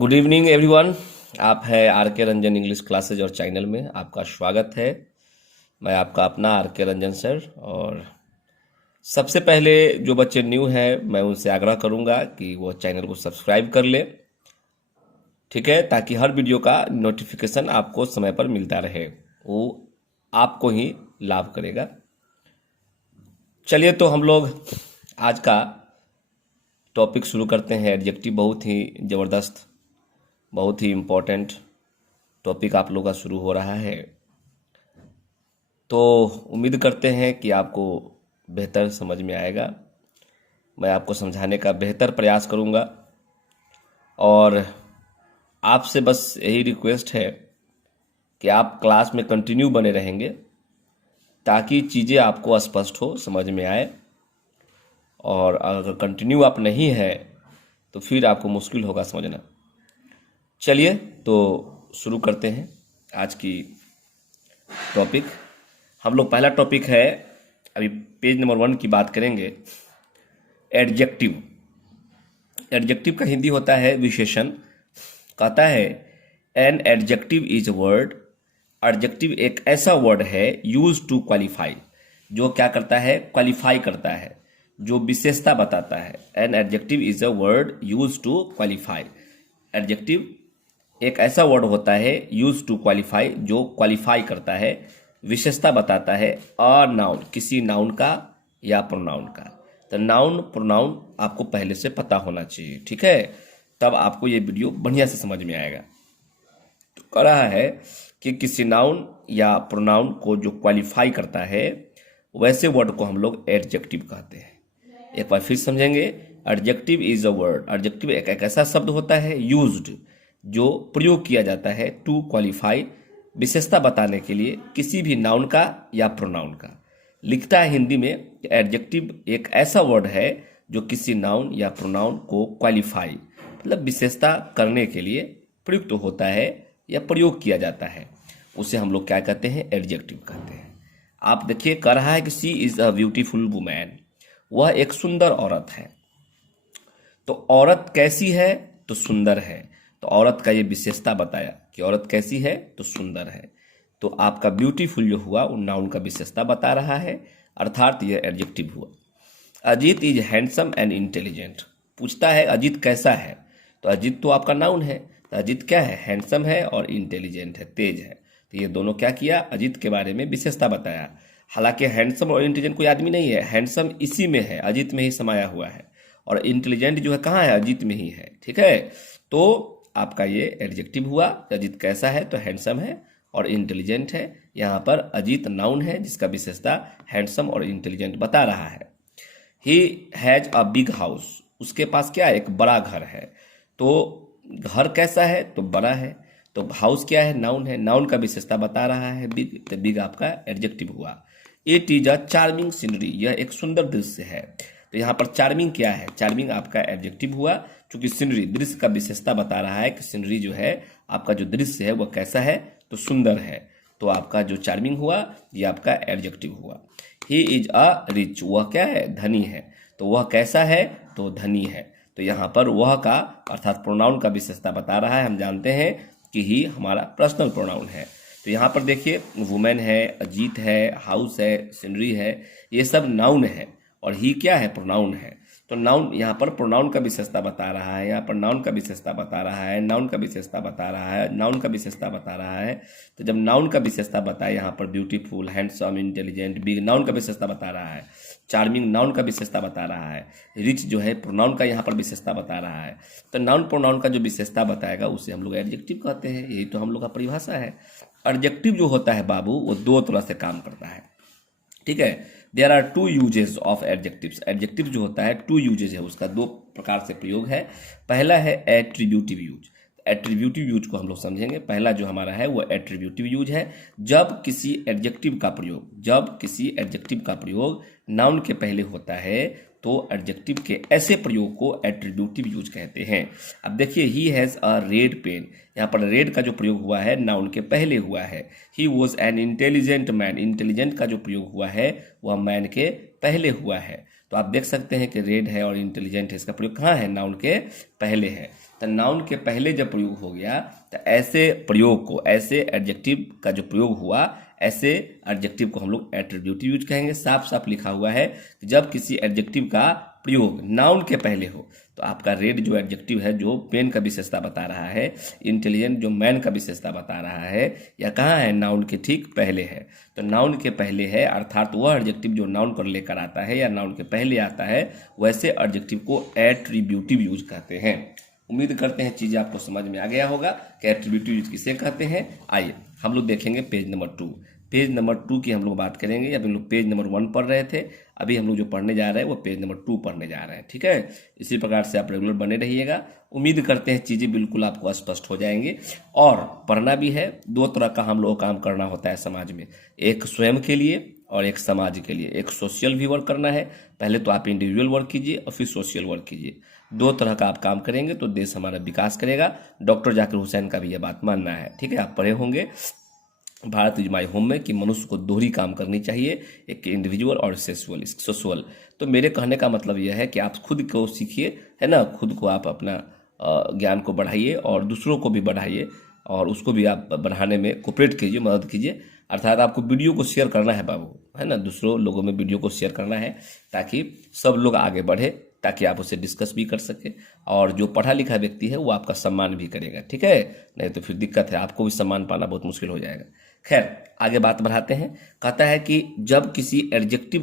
Good evening everyone. आप है are के रंजन इंग्लिश क्लासेज और चैनल में आपका स्वागत है। मैं आपका अपना आर के रंजन सर। और सबसे पहले जो बच्चे न्यू हैं मैं उनसे आग्रह करूंगा कि वो चैनल को सब्सक्राइब कर ले, ठीक है, ताकि हर वीडियो का नोटिफिकेशन आपको समय पर मिलता रहे, वो आपको ही लाभ करेगा। चलिए तो हम लोग आज का टॉपिक शुरू करते हैं। एडजेक्टिव बहुत ही ज़बरदस्त, बहुत ही इम्पोर्टेंट टॉपिक आप लोग का शुरू हो रहा है। तो उम्मीद करते हैं कि आपको बेहतर समझ में आएगा। मैं आपको समझाने का बेहतर प्रयास करूंगा और आपसे बस यही रिक्वेस्ट है कि आप क्लास में कंटिन्यू बने रहेंगे ताकि चीज़ें आपको स्पष्ट हो, समझ में आए। और अगर कंटिन्यू आप नहीं है तो फिर आपको मुश्किल होगा समझना। चलिए तो शुरू करते हैं आज की टॉपिक। हम लोग पहला टॉपिक है, अभी पेज नंबर 1 की बात करेंगे। एडजेक्टिव। एडजेक्टिव का हिंदी होता है विशेषण। कहता है an adjective is a word. Adjective एक ऐसा वर्ड है यूज टू क्वालिफाई, जो क्या करता है, क्वालिफाई करता है, जो विशेषता बताता है। An adjective is a word use to qualify. Adjective एक ऐसा वर्ड होता है यूज टू क्वालिफाई, जो क्वालिफाई करता है, विशेषता बताता है अ नाउन, किसी नाउन का या प्रोनाउन का। तो नाउन प्रोनाउन आपको पहले से पता होना चाहिए, ठीक है, तब आपको ये वीडियो बढ़िया से समझ में आएगा। तो कह रहा है कि किसी नाउन या प्रोनाउन को जो क्वालिफाई करता है वैसे वर्ड को हम लोग एडजेक्टिव कहते हैं। एक बार फिर समझेंगे। Adjective is a word. Adjective एक ऐसा शब्द होता है यूज्ड, जो प्रयोग किया जाता है टू क्वालिफाई, विशेषता बताने के लिए किसी भी नाउन का या प्रोनाउन का। लिखता है हिंदी में, एडजेक्टिव एक ऐसा वर्ड है जो किसी नाउन या प्रोनाउन को क्वालिफाई मतलब विशेषता करने के लिए प्रयुक्त होता है या प्रयोग किया जाता है, उसे हम लोग क्या कहते हैं, एडजेक्टिव कहते हैं। आप देखिए, कह रहा है कि सी इज अ ब्यूटीफुल वुमैन, वह एक सुंदर औरत है। तो औरत कैसी है, तो सुंदर है। तो औरत का ये विशेषता बताया कि औरत कैसी है, तो सुंदर है। तो आपका ब्यूटीफुल जो हुआ वो नाउन का विशेषता बता रहा है, अर्थात यह एडजेक्टिव हुआ। Ajit is handsome and intelligent. पूछता है अजीत कैसा है, तो अजीत तो आपका नाउन है। तो अजीत क्या है, हैंडसम है और इंटेलिजेंट है, तेज है। तो ये दोनों क्या किया, अजीत के बारे में विशेषता बताया। हालांकि हैंडसम और इंटेलिजेंट कोई आदमी नहीं है, हैंडसम इसी में है, अजीत में ही समाया हुआ है, और इंटेलिजेंट जो है कहाँ है, अजीत में ही है, ठीक है। तो आपका ये एडजेक्टिव हुआ। अजीत कैसा है, तो हैंडसम है और इंटेलिजेंट है। यहाँ पर अजीत नाउन है जिसका विशेषता हैंडसम और इंटेलिजेंट बता रहा है। He has a big house, उसके पास क्या है, एक बड़ा घर है। तो घर कैसा है, तो बड़ा है। तो हाउस क्या है, नाउन है, नाउन का विशेषता बता रहा है बिग, तो बिग आपका एडजेक्टिव हुआ। It is a charming scenery, यह एक सुंदर दृश्य है। तो यहाँ पर चार्मिंग क्या है, चार्मिंग आपका एडजेक्टिव हुआ, क्योंकि सीनरी दृश्य का विशेषता बता रहा है कि सीनरी जो है आपका जो दृश्य है वह कैसा है, तो सुंदर है। तो आपका जो चार्मिंग हुआ ये आपका एडजेक्टिव हुआ। ही इज अ रिच, वह क्या है, धनी है। तो वह कैसा है, तो धनी है। तो यहाँ पर वह का अर्थात प्रोनाउन का विशेषता बता रहा है। हम जानते हैं कि ही हमारा पर्सनल प्रोनाउन है। तो यहाँ पर देखिए, वुमेन है, अजीत है, हाउस है, सीनरी है, ये सब नाउन है और ही क्या है, प्रोनाउन है। तो नाउन यहाँ पर प्रोनाउन का विशेषता बता रहा है, यहाँ पर नाउन का विशेषता बता रहा है, नाउन का विशेषता बता रहा है, नाउन का विशेषता बता रहा है। तो जब नाउन का विशेषता बताए, यहाँ पर beautiful, handsome, intelligent, big noun का विशेषता बता रहा है, चार्मिंग नाउन का विशेषता बता रहा है, रिच जो है प्रोनाउन का यहाँ पर विशेषता बता रहा है। तो नाउन प्रोनाउन का जो विशेषता बताएगा उसे हम लोग एडजेक्टिव कहते हैं। यही तो हम लोग का परिभाषा है। एडजेक्टिव जो होता है बाबू, वो दो तरह से काम करता है, ठीक है। There are two uses of adjectives. Adjective जो होता है टू यूजेज है, उसका दो प्रकार से प्रयोग है। पहला है एट्रीब्यूटिव यूज। एट्रीब्यूटिव यूज को हम लोग समझेंगे। पहला जो हमारा है वो एट्रीब्यूटिव यूज है, जब किसी एडजेक्टिव का प्रयोग नाउन के पहले होता है तो एडजेक्टिव के ऐसे प्रयोग को एट्रीब्यूटिव यूज कहते हैं। अब देखिए, he has a red pen, यहाँ पर रेड का जो प्रयोग हुआ है नाउन के पहले हुआ है। He was an intelligent man, intelligent का जो प्रयोग हुआ है वह मैन के पहले हुआ है। तो आप देख सकते हैं कि रेड है और इंटेलिजेंट है, इसका प्रयोग कहाँ है, नाउन के पहले है। तो नाउन के पहले जब प्रयोग हो गया तो ऐसे प्रयोग को, ऐसे एडजेक्टिव का जो प्रयोग हुआ, ऐसे एडजेक्टिव को हम लोग एट्रीब्यूटिव यूज कहेंगे। साफ साफ लिखा हुआ है कि जब किसी एडजेक्टिव का प्रयोग नाउन के पहले हो, तो आपका रेड जो एडजेक्टिव है जो पेन का विशेषता बता रहा है, इंटेलिजेंट जो मैन का विशेषता बता रहा है, या कहाँ है, नाउन के ठीक पहले है। तो नाउन के पहले है, अर्थात वह एडजेक्टिव जो नाउन पर लेकर आता है या नाउन के पहले आता है, वैसे एडजेक्टिव को एट्रीब्यूटिव यूज कहते हैं। उम्मीद करते हैं चीज़ें आपको समझ में आ गया होगा कि एट्रीब्यूटिव यूज किसे कहते हैं। आइए हम लोग देखेंगे पेज नंबर 2। पेज नंबर 2 की हम लोग बात करेंगे। अभी हम लोग पेज नंबर 1 पढ़ रहे थे, अभी हम लोग जो पढ़ने जा रहे हैं वो पेज नंबर 2 पढ़ने जा रहे हैं। ठीक है, इसी प्रकार से आप रेगुलर बने रहिएगा। उम्मीद करते हैं चीज़ें बिल्कुल आपको स्पष्ट हो जाएंगी। और पढ़ना भी है, दो तरह का हम लोग काम करना होता है समाज में, एक स्वयं के लिए और एक समाज के लिए। एक सोशल भी वर्क करना है, पहले तो आप इंडिविजुअल वर्क कीजिए और फिर सोशल वर्क कीजिए। दो तरह का आप काम करेंगे तो देश हमारा विकास करेगा। डॉक्टर जाकिर हुसैन का भी यह बात मानना है। ठीक है, आप पढ़े होंगे भारत इज माई होम में कि मनुष्य को दोहरी काम करनी चाहिए, एक इंडिविजुअल और सोशल। तो मेरे कहने का मतलब यह है कि आप खुद को सीखिए, है ना, खुद को आप अपना ज्ञान को बढ़ाइए और दूसरों को भी बढ़ाइए और उसको भी आप बढ़ाने में कोऑपरेट कीजिए, मदद कीजिए। अर्थात आपको वीडियो को शेयर करना है बाबू, है ना, दूसरों लोगों में वीडियो को शेयर करना है ताकि सब लोग आगे बढ़े, ताकि आप उससे डिस्कस भी कर सके और जो पढ़ा लिखा व्यक्ति है वो आपका सम्मान भी करेगा। ठीक है, नहीं तो फिर दिक्कत है, आपको भी सम्मान पाना बहुत मुश्किल हो जाएगा। खैर आगे बात बढ़ाते हैं। कहता है कि जब किसी एडजेक्टिव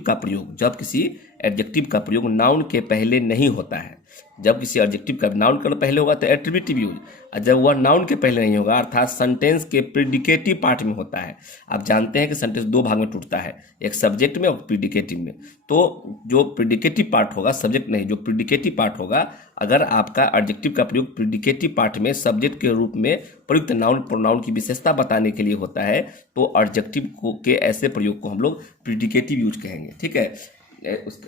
का प्रयोग नाउन के पहले नहीं होता है, जब किसी एडजेक्टिव का नाउन का पहले होगा तो एट्रीब्यूटिव यूज, और जब वह नाउन के पहले नहीं होगा अर्थात सेंटेंस के प्रीडिकेटिव पार्ट में होता है। आप जानते हैं कि सेंटेंस दो भाग में टूटता है, एक सब्जेक्ट में और प्रीडिकेटिव में। तो जो प्रीडिकेटिव पार्ट होगा, सब्जेक्ट नहीं, जो प्रीडिकेटिव पार्ट होगा, अगर आपका एडजेक्टिव का प्रयोग प्रीडिकेटिव पार्ट में सब्जेक्ट के रूप में प्रयुक्त नाउन प्रोनाउन की विशेषता बताने के लिए होता है, तो एडजेक्टिव के ऐसे प्रयोग को हम लोग प्रीडिकेटिव यूज कहेंगे। ठीक है,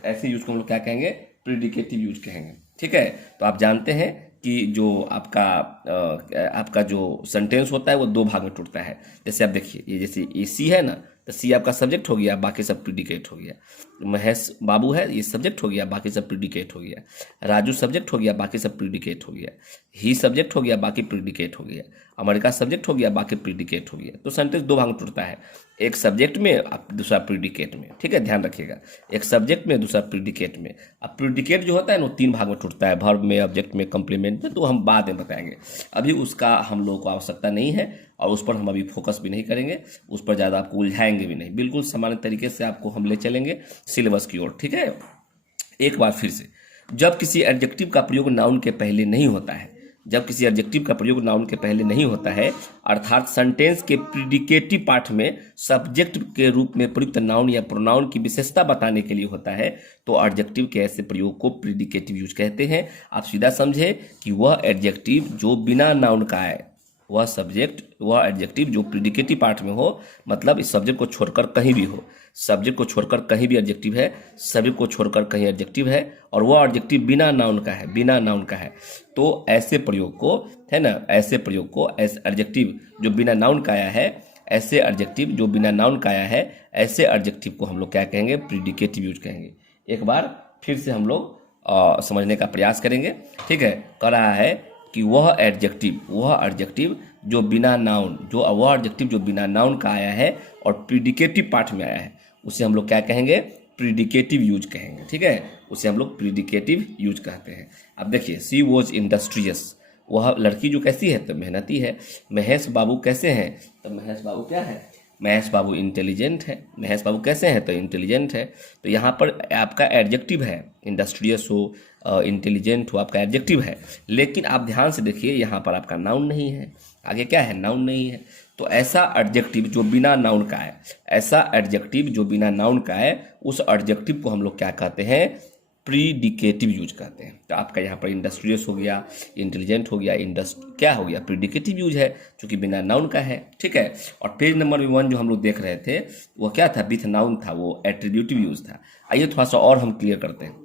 ऐसे यूज को हम लोग क्या कहेंगे, प्रीडिकेटिव यूज कहेंगे। ठीक है, तो आप जानते हैं कि जो आपका जो सेंटेंस होता है वो दो भाग में टूटता है। जैसे आप देखिए, ये जैसे ये सी है ना, तो सी आपका सब्जेक्ट हो गया, बाकी सब प्रीडिकेट हो गया। महेश बाबू है, ये सब्जेक्ट हो गया, बाकी सब प्रीडिकेट हो गया। राजू सब्जेक्ट हो गया, बाकी सब प्रीडिकेट हो गया। ही सब्जेक्ट हो गया, बाकी प्रीडिकेट हो गया। अमेरिका सब्जेक्ट हो गया, बाकी प्रीडिकेट हो गया। तो सेंटेंस दो भाग में टूटता है, एक सब्जेक्ट में, दूसरा प्रीडिकेट में। ठीक है, ध्यान रखिएगा, एक सब्जेक्ट में, दूसरा प्रीडिकेट में। अब प्रीडिकेट जो होता है ना, वो तीन भाग में टूटता है, वर्ब में, ऑब्जेक्ट में, कंप्लीमेंट में। तो हम बाद में बताएंगे, अभी उसका हम लोगों को आवश्यकता नहीं है और उस पर हम अभी फोकस भी नहीं करेंगे, उस पर ज़्यादा आपको उलझाएंगे भी नहीं। बिल्कुल सामान्य तरीके से आपको हम ले चलेंगे सिलेबस की ओर। ठीक है, एक बार फिर से, जब किसी एडजेक्टिव का प्रयोग नाउन के पहले नहीं होता है, जब किसी एडजेक्टिव का प्रयोग नाउन के पहले नहीं होता है अर्थात सेंटेंस के प्रीडिकेटिव पार्ट में सब्जेक्ट के रूप में प्रयुक्त नाउन या प्रोनाउन की विशेषता बताने के लिए होता है, तो एडजेक्टिव के ऐसे प्रयोग को प्रीडिकेटिव यूज कहते हैं। आप सीधा समझे कि वह एडजेक्टिव जो बिना नाउन का है, वह एडजेक्टिव जो प्रीडिकेटिव पार्ट में हो, मतलब इस सब्जेक्ट को छोड़कर कहीं भी हो, सब्जेक्ट को छोड़कर कहीं भी एडजेक्टिव है, सब्जेक्ट को छोड़कर कहीं एडजेक्टिव है, और वह एडजेक्टिव बिना नाउन का है, तो ऐसे प्रयोग को, है ना, ऐसे प्रयोग को, ऐसे एडजेक्टिव जो बिना नाउन का आया है, ऐसे एडजेक्टिव जो बिना नाउन का आया है, ऐसे एडजेक्टिव को हम लोग क्या कहेंगे, प्रीडिकेटिव यूज कहेंगे। एक बार फिर से हम लोग समझने का प्रयास करेंगे। ठीक है, कह रहा है कि वह एडजेक्टिव जो बिना नाउन का आया है और प्रीडिकेटिव पार्ट में आया है, उसे हम लोग क्या कहेंगे, प्रीडिकेटिव यूज कहेंगे। ठीक है, उसे हम लोग प्रीडिकेटिव यूज कहते हैं। अब देखिए, सी वॉज इंडस्ट्रियस, वह लड़की जो कैसी है, तो मेहनती है। महेश बाबू कैसे हैं, तो महेश बाबू क्या है, महेश बाबू इंटेलिजेंट है। महेश बाबू कैसे हैं, तो इंटेलिजेंट है। तो यहाँ पर आपका एडजेक्टिव है, इंडस्ट्रियस हो, इंटेलिजेंट हो, आपका एडजेक्टिव है। लेकिन आप ध्यान से देखिए, यहाँ पर आपका नाउन नहीं है, आगे क्या है, नाउन नहीं है। तो ऐसा एडजेक्टिव जो बिना नाउन का है, उस एडजेक्टिव को हम लोग क्या कहते हैं, प्रीडिकेटिव यूज कहते हैं। तो आपका यहाँ पर इंडस्ट्रियस हो गया, इंटेलिजेंट हो गया, क्या हो गया, प्रीडिकेटिव यूज है, क्योंकि बिना नाउन का है। ठीक है, और पेज नंबर 1 जो हम लोग देख रहे थे वो क्या था, विथ नाउन था, वो एट्रीब्यूटिव यूज था। आइए थोड़ा सा और हम क्लियर करते हैं।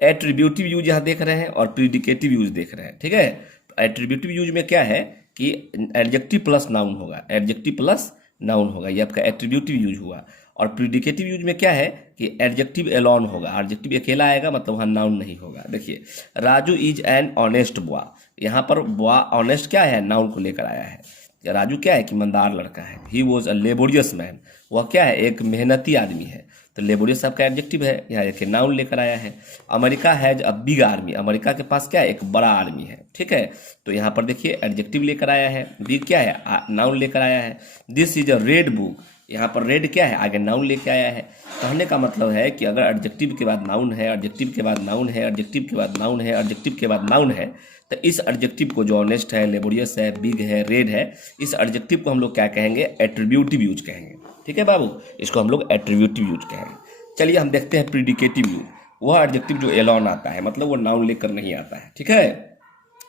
एट्रीब्यूटिव यूज यहाँ देख रहे हैं और प्रीडिकेटिव यूज देख रहे हैं, ठीक है। तो एट्रीब्यूटिव यूज में क्या है कि एडजेक्टिव प्लस नाउन होगा, एडजेक्टिव प्लस नाउन होगा, ये आपका एट्रीब्यूटिव यूज हुआ। और प्रीडिकेटिव यूज में क्या है कि एडजेक्टिव एलॉन होगा, एडजेक्टिव अकेला आएगा, मतलब वहाँ नाउन नहीं होगा। देखिए, Raju is an honest boy, यहाँ पर बॉय ऑनेस्ट क्या है, नाउन को लेकर आया है। राजू क्या है कि ईमानदार लड़का है। He was a laborious man, वह क्या है, एक मेहनती आदमी है। तो लेबोरियस आपका एडजेक्टिव है, यहाँ एक नाउन लेकर आया है। America has a big army, America के पास क्या है, एक बड़ा आर्मी है, ठीक है। तो यहाँ पर देखिए एडजेक्टिव लेकर आया है, बिग क्या है, नाउन लेकर आया है। This is a red book, यहाँ पर रेड क्या है, आगे नाउन लेके आया है। कहने का मतलब है कि अगर एडजेक्टिव के बाद नाउन है, एडजेक्टिव के बाद नाउन है, एडजेक्टिव के बाद नाउन है, एडजेक्टिव के बाद नाउन है, तो इस एडजेक्टिव को जो ऑनेस्ट है, लेबोरियस है, बिग है, रेड है, इस एडजेक्टिव को हम लोग क्या कहेंगे, एट्रीब्यूटिव यूज कहेंगे, ठीक है बाबू, इसको हम लोग एट्रीब्यूटिव यूज कहेंगे। चलिए हम देखते हैं प्रीडिकेटिव यूज, वह एडजेक्टिव जो एलॉन आता है, मतलब वो नाउन लेकर नहीं आता है, ठीक है।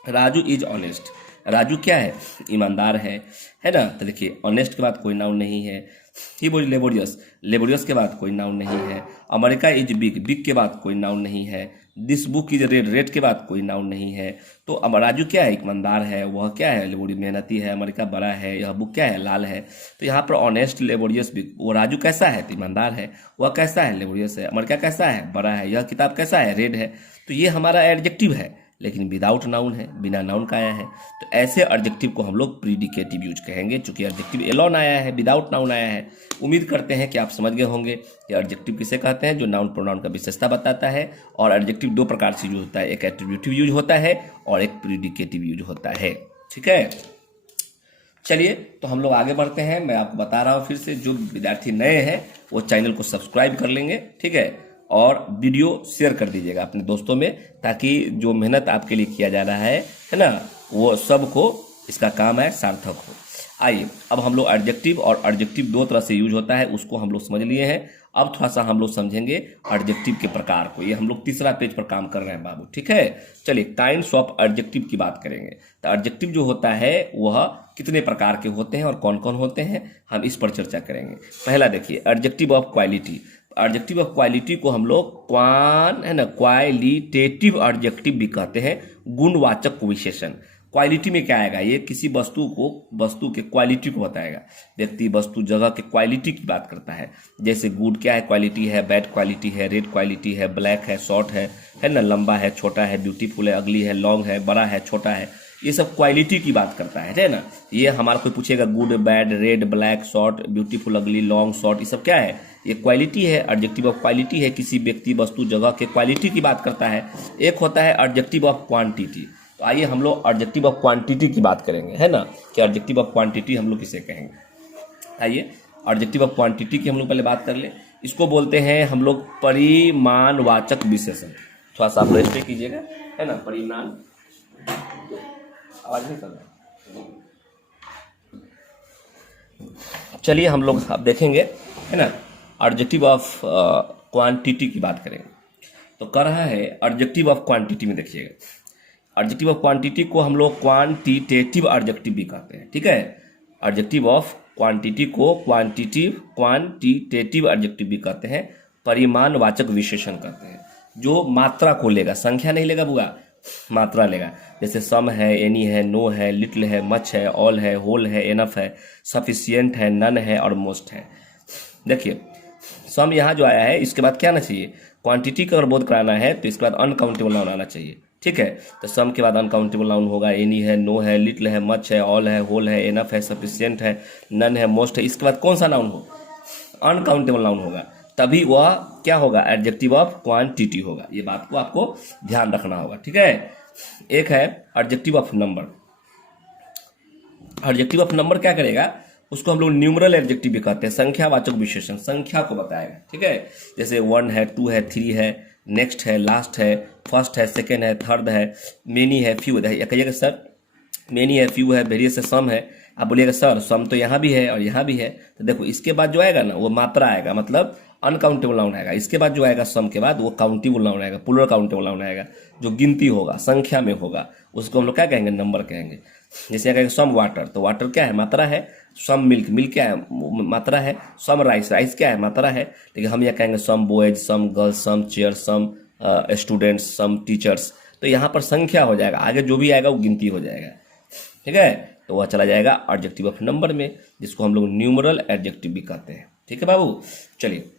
राजू इज ऑनेस्ट, राजू क्या है, ईमानदार है ना। तो देखिए ऑनेस्ट के बाद कोई नाउन नहीं है। ही वॉज लेबोरियस, लेबोरियस के बाद कोई नाउन नहीं है। अमेरिका इज बिग, बिग के बाद कोई नाउन नहीं है। This book is red, red के बाद कोई नाउन नहीं है। तो अब राजू क्या है, ईमानदार है, वह क्या है, लेबोरियस मेहनती है, अमेरिका बड़ा है, यह बुक क्या है, लाल है। तो यहाँ पर ऑनेस्ट, लेबोरियस, बिग, वो राजू कैसा है, तो ईमानदार है, वह कैसा है, लेबोरियस है, अमेरिका कैसा है, बड़ा है, यह किताब कैसा है, रेड है। तो ये हमारा एडजेक्टिव है, लेकिन विदाउट नाउन है, बिना नाउन का आया है। तो ऐसे एडजेक्टिव को हम लोग प्रीडिकेटिव यूज कहेंगे, चूंकि एडजेक्टिव एलॉन आया है, विदाउट नाउन आया है। उम्मीद करते हैं कि आप समझ गए होंगे कि एडजेक्टिव किसे कहते हैं, जो नाउन प्रोनाउन का विशेषता बताता है। और एडजेक्टिव दो प्रकार से यूज होता है, एक एट्रीब्यूटिव यूज होता है और एक प्रीडिकेटिव यूज होता है, ठीक है। चलिए तो हम लोग आगे बढ़ते हैं। मैं आपको बता रहा हूँ फिर से, जो विद्यार्थी नए हैं वो चैनल को सब्सक्राइब कर लेंगे, ठीक है, और वीडियो शेयर कर दीजिएगा अपने दोस्तों में, ताकि जो मेहनत आपके लिए किया जा रहा है ना, वो सबको इसका काम है, सार्थक हो। आइए अब हम लोग एडजेक्टिव, और एडजेक्टिव दो तरह से यूज होता है, उसको हम लोग समझ लिए हैं। अब थोड़ा सा हम लोग समझेंगे एडजेक्टिव के प्रकार को। ये हम लोग तीसरा पेज पर काम कर रहे हैं बाबू, ठीक है। चलिए काइंड्स ऑफ एडजेक्टिव की बात करेंगे। तो एडजेक्टिव जो होता है वह कितने प्रकार के होते हैं और कौन कौन होते हैं, हम इस पर चर्चा करेंगे। पहला देखिए, adjective of quality. Adjective of quality को हम लोग क्वालिटेटिव एडजेक्टिव भी कहते हैं, गुणवाचक विशेषण। क्वालिटी में क्या आएगा, ये किसी वस्तु के क्वालिटी को बताएगा। व्यक्ति, वस्तु, जगह के क्वालिटी की बात करता है। जैसे गुड क्या है, क्वालिटी है, बैड क्वालिटी है, रेड क्वालिटी है, ब्लैक है, शॉर्ट है ना, लंबा है, छोटा है, ब्यूटीफुल है, अगली है, लॉन्ग है, बड़ा है, छोटा है, ये सब क्वालिटी की बात करता है ना। ये हमारा कोई पूछेगा good, bad, red, black, short, beautiful, अगली, लॉन्ग, शॉर्ट, ये सब क्या है, ये क्वालिटी है। एडजेक्टिव ऑफ क्वालिटी है, किसी व्यक्ति, वस्तु, जगह के क्वालिटी की बात करता है। एक होता है एडजेक्टिव ऑफ क्वांटिटी। तो आइए हम लोग एडजेक्टिव ऑफ क्वांटिटी की बात करेंगे, है ना, कि एडजेक्टिव ऑफ क्वांटिटी हम लोग किसे कहेंगे। आइए एडजेक्टिव ऑफ क्वांटिटी की हम लोग पहले बात कर ले। इसको बोलते हैं हम लोग परिमाणवाचक विशेषण। थोड़ा सा आप रेस्ट कीजिएगा, है ना, परिमाण, आवाज नहीं कर रहा। चलिए हम लोग अब देखेंगे, है ना, एडजेक्टिव ऑफ क्वांटिटी की बात करेंगे। तो कर रहा है एडजेक्टिव ऑफ क्वांटिटी में, देखिएगा एडजेक्टिव ऑफ क्वांटिटी को हम लोग क्वांटिटेटिव एडजेक्टिव भी कहते हैं, ठीक है। एडजेक्टिव ऑफ क्वांटिटी को क्वांटिटेटिव एडजेक्टिव भी कहते हैं, परिमाणवाचक विशेषण कहते हैं, जो मात्रा को लेगा, संख्या नहीं लेगा बुआ, मात्रा लेगा। जैसे सम है, एनी है, नो है, लिटिल है, मच है, ऑल है, होल है, एनफ है, सफिशियंट है, नन है और मोस्ट है। देखिए सम यहाँ जो आया है, इसके बाद क्या आना चाहिए, क्वांटिटी का अगर बोध कराना है तो इसके बाद अनकाउंटेबल नाउन आना चाहिए, ठीक है। तो सम के बाद अनकाउंटेबल नाउन होगा, एनी है, नो है, लिटिल है, मच है, ऑल है, होल है, एनफ है, सफिशियंट है, नन है, मोस्ट है। इसके बाद कौन सा नाउन हो, अनकाउंटेबल नाउन होगा, तभी वह क्या होगा, एडजेक्टिव ऑफ क्वांटिटी होगा। ये बात को आपको ध्यान रखना होगा, ठीक है। एक है adjective of number. Adjective of number क्या करेगा, उसको हम लोग न्यूमरल एडजेक्टिव भी कहते हैं, संख्यावाचक विशेषण, संख्या को बताएगा, ठीक है। जैसे 1 है, 2 है, 3 है, नेक्स्ट है, लास्ट है, फर्स्ट है, सेकेंड है, थर्ड है, मेनी है, फ्यू है। या कहिएगा सर मेनी है, फ्यू है, वेरियस है, सम है। आप बोलिएगा सर सम तो यहाँ भी है और यहाँ भी है। तो देखो इसके बाद जो आएगा ना वो मात्रा आएगा, मतलब अनकाउंटेबल नाउन आएगा। इसके बाद जो आएगा सम के बाद वो काउंटेबल नाउन आएगा, प्लूरल काउंटेबल नाउन आएगा, जो गिनती होगा, संख्या में होगा, उसको हम लोग क्या कहेंगे, नंबर कहेंगे। जैसे यहाँ कहेंगे सम वाटर, तो वाटर क्या है, मात्रा है। सम मिल्क, मिल्क क्या है, मात्रा है। सम राइस, राइस क्या है, मात्रा है। लेकिन हम यहाँ कहेंगे some boys, some girls, some chair, some students, some teachers, तो यहाँ पर संख्या हो जाएगा, आगे जो भी आएगा वो गिनती हो जाएगा, ठीक है। तो वह चला जाएगा एडजेक्टिव ऑफ नंबर में, जिसको हम लोग न्यूमरल एडजेक्टिव भी कहते हैं, ठीक है बाबू। चलिए